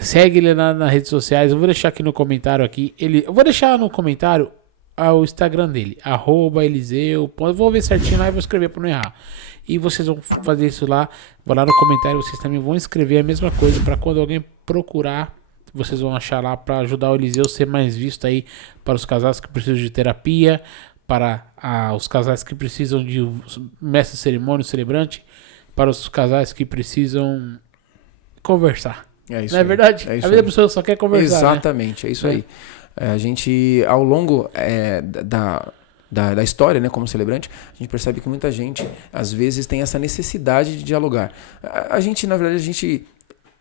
Segue ele nas redes sociais. Eu vou deixar aqui no comentário aqui. Eu vou deixar no comentário o Instagram dele. @Eliseu. Eu vou ver certinho lá e vou escrever para não errar. E vocês vão fazer isso lá. Vou lá no comentário. Vocês também vão escrever a mesma coisa para quando alguém procurar. Vocês vão achar lá para ajudar o Eliseu a ser mais visto aí para os casais que precisam de terapia. Para os casais que precisam de mestre de cerimônia, celebrante, para os casais que precisam conversar. É isso. Não é verdade? É isso. A vida da pessoa só quer conversar. Exatamente, né? É isso aí. A gente, ao longo da história, né, como celebrante, a gente percebe que muita gente, às vezes, tem essa necessidade de dialogar. A gente, na verdade, a gente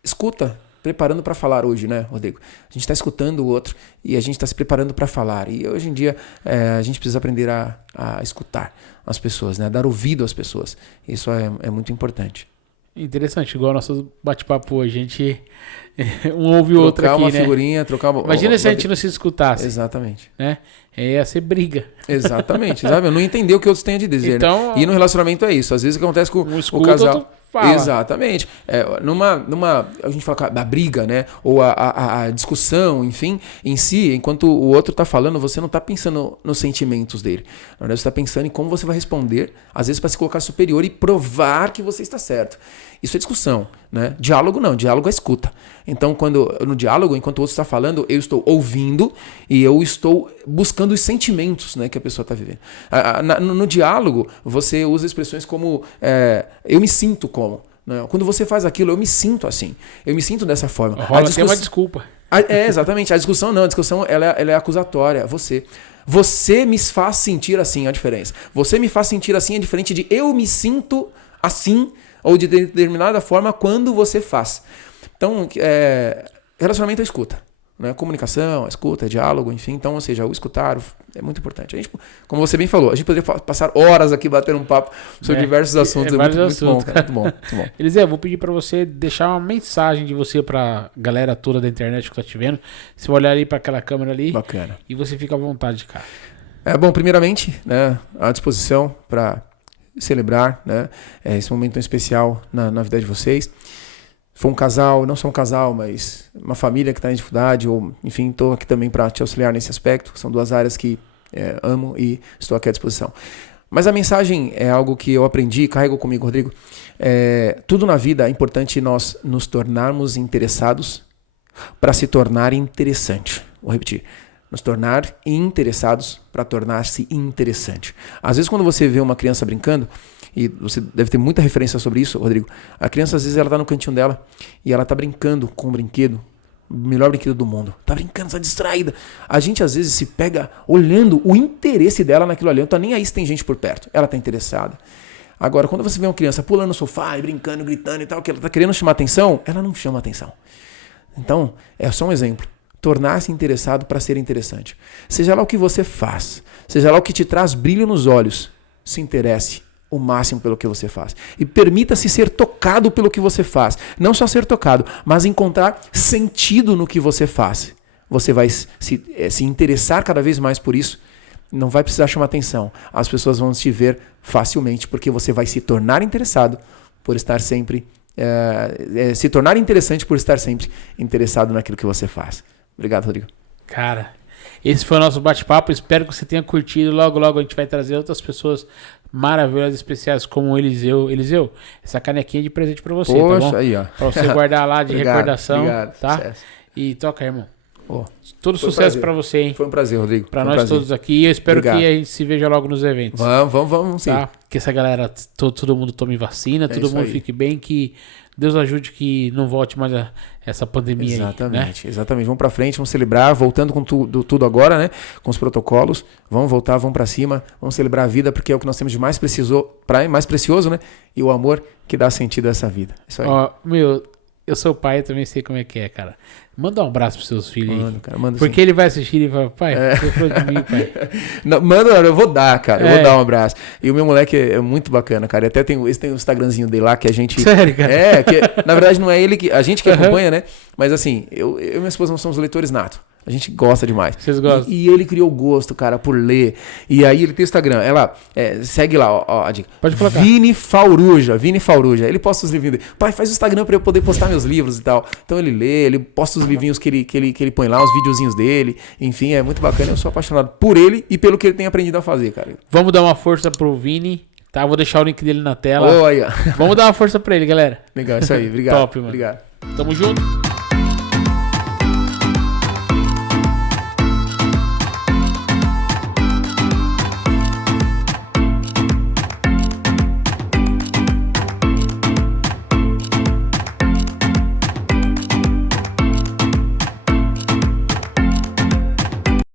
escuta preparando para falar hoje, né, Rodrigo? A gente está escutando o outro e a gente está se preparando para falar. E hoje em dia a gente precisa aprender a escutar as pessoas, né, a dar ouvido às pessoas. Isso é muito importante. Interessante, igual o nosso bate-papo hoje, a gente um ouve o outro aqui, trocar uma né? figurinha, trocar uma... Imagina se a gente não se escutasse. Exatamente. Né? Ia ser briga. Exatamente, sabe? Eu não entender o que outros têm a dizer. Então, né? E no relacionamento é isso. Às vezes acontece com o casal. Fala. Exatamente. A gente fala a briga, né? Ou a discussão, enfim, em si, enquanto o outro está falando, você não está pensando nos sentimentos dele. Na verdade, você está pensando em como você vai responder, às vezes para se colocar superior e provar que você está certo. Isso é discussão, né? Diálogo não, diálogo é escuta. Então, no diálogo, enquanto o outro está falando, eu estou ouvindo e eu estou buscando os sentimentos, né, que a pessoa está vivendo. No diálogo, você usa expressões como eu me sinto como. Né? Quando você faz aquilo, eu me sinto assim. Eu me sinto dessa forma. Rola até uma desculpa. Exatamente. A discussão não. A discussão ela é acusatória. Você me faz sentir assim, a diferença. Você me faz sentir assim é diferente de eu me sinto assim ou de determinada forma quando você faz. Então, relacionamento é escuta. Né? Comunicação, escuta, diálogo, enfim. Então, ou seja, o escutar é muito importante. A gente, como você bem falou, a gente poderia passar horas aqui batendo um papo sobre diversos assuntos. Muito bom, cara. Muito bom. Eliseu, eu vou pedir para você deixar uma mensagem de você para galera toda da internet que tá te vendo. Você vai olhar ali para aquela câmera ali. Bacana. E você fica à vontade, cara. Bom, primeiramente, né, à disposição para celebrar, né, esse momento tão especial na vida de vocês. Foi um casal, não só um casal, mas uma família que está em dificuldade, ou enfim, estou aqui também para te auxiliar nesse aspecto. São duas áreas que amo e estou aqui à disposição. Mas a mensagem é algo que eu aprendi, carrego comigo, Rodrigo. Tudo na vida é importante nós nos tornarmos interessados para se tornar interessante. Vou repetir. Nos tornar interessados para tornar-se interessante. Às vezes, quando você vê uma criança brincando, e você deve ter muita referência sobre isso, Rodrigo, a criança, às vezes, ela está no cantinho dela e ela está brincando com o brinquedo, o melhor brinquedo do mundo. Está brincando, está distraída. A gente, às vezes, se pega olhando o interesse dela naquilo ali. Não está nem aí se tem gente por perto. Ela está interessada. Agora, quando você vê uma criança pulando no sofá e brincando, gritando e tal, que ela está querendo chamar atenção, ela não chama atenção. Então, é só um exemplo. Tornar-se interessado para ser interessante. Seja lá o que você faz, seja lá o que te traz brilho nos olhos, se interesse o máximo pelo que você faz. E permita-se ser tocado pelo que você faz. Não só ser tocado, mas encontrar sentido no que você faz. Você vai se interessar cada vez mais por isso. Não vai precisar chamar atenção. As pessoas vão te ver facilmente, porque você vai se tornar interessado por estar sempre... se tornar interessante por estar sempre interessado naquilo que você faz. Obrigado, Rodrigo. Cara, esse foi o nosso bate-papo. Espero que você tenha curtido. Logo, logo a gente vai trazer outras pessoas maravilhosas, especiais, como o Eliseu. Eliseu, essa canequinha é de presente pra você, poxa, tá bom? Aí, ó. Pra você guardar lá de recordação, obrigado, tá? Sucesso. E toca, irmão. Oh, todo sucesso pra você, hein? Foi um prazer, Rodrigo. Pra nós todos aqui. E eu espero que a gente se veja logo nos eventos. Vamos sim. Tá? Que essa galera, todo mundo tome vacina, todo mundo fique bem, que Deus ajude que não volte mais essa pandemia. Exatamente, aí, né? Exatamente. Vamos pra frente, vamos celebrar, voltando com tudo agora, né? Com os protocolos. Vamos voltar, vamos pra cima, vamos celebrar a vida, porque é o que nós temos de mais precioso, né? E o amor que dá sentido a essa vida. Isso aí. Ó, eu sou pai, eu também sei como é que é, cara. Manda um abraço pros seus filhos aí. Cara, manda porque sim. ele vai assistir e vai, pai, você falou de mim, pai. Não, manda, eu vou dar, cara. Eu vou dar um abraço. E o meu moleque é muito bacana, cara. E até tem o Instagramzinho dele lá que a gente... Sério, cara? que na verdade não é ele que... A gente que acompanha, né? Mas assim, eu e minha esposa não somos leitores natos. A gente gosta demais. Vocês gostam? E ele criou gosto, cara, por ler. E aí ele tem o Instagram. Ela segue lá, ó, a dica. Pode colocar. Vini Fauruja. Ele posta os livrinhos dele. Pai, faz o Instagram pra eu poder postar meus livros e tal. Então ele lê, ele posta os livrinhos que ele põe lá, os videozinhos dele. Enfim, é muito bacana. Eu sou apaixonado por ele e pelo que ele tem aprendido a fazer, cara. Vamos dar uma força pro Vini, tá? Vou deixar o link dele na tela. Olha. Vamos dar uma força pra ele, galera. Legal, isso aí. Obrigado. Top, mano. Obrigado. Tamo junto.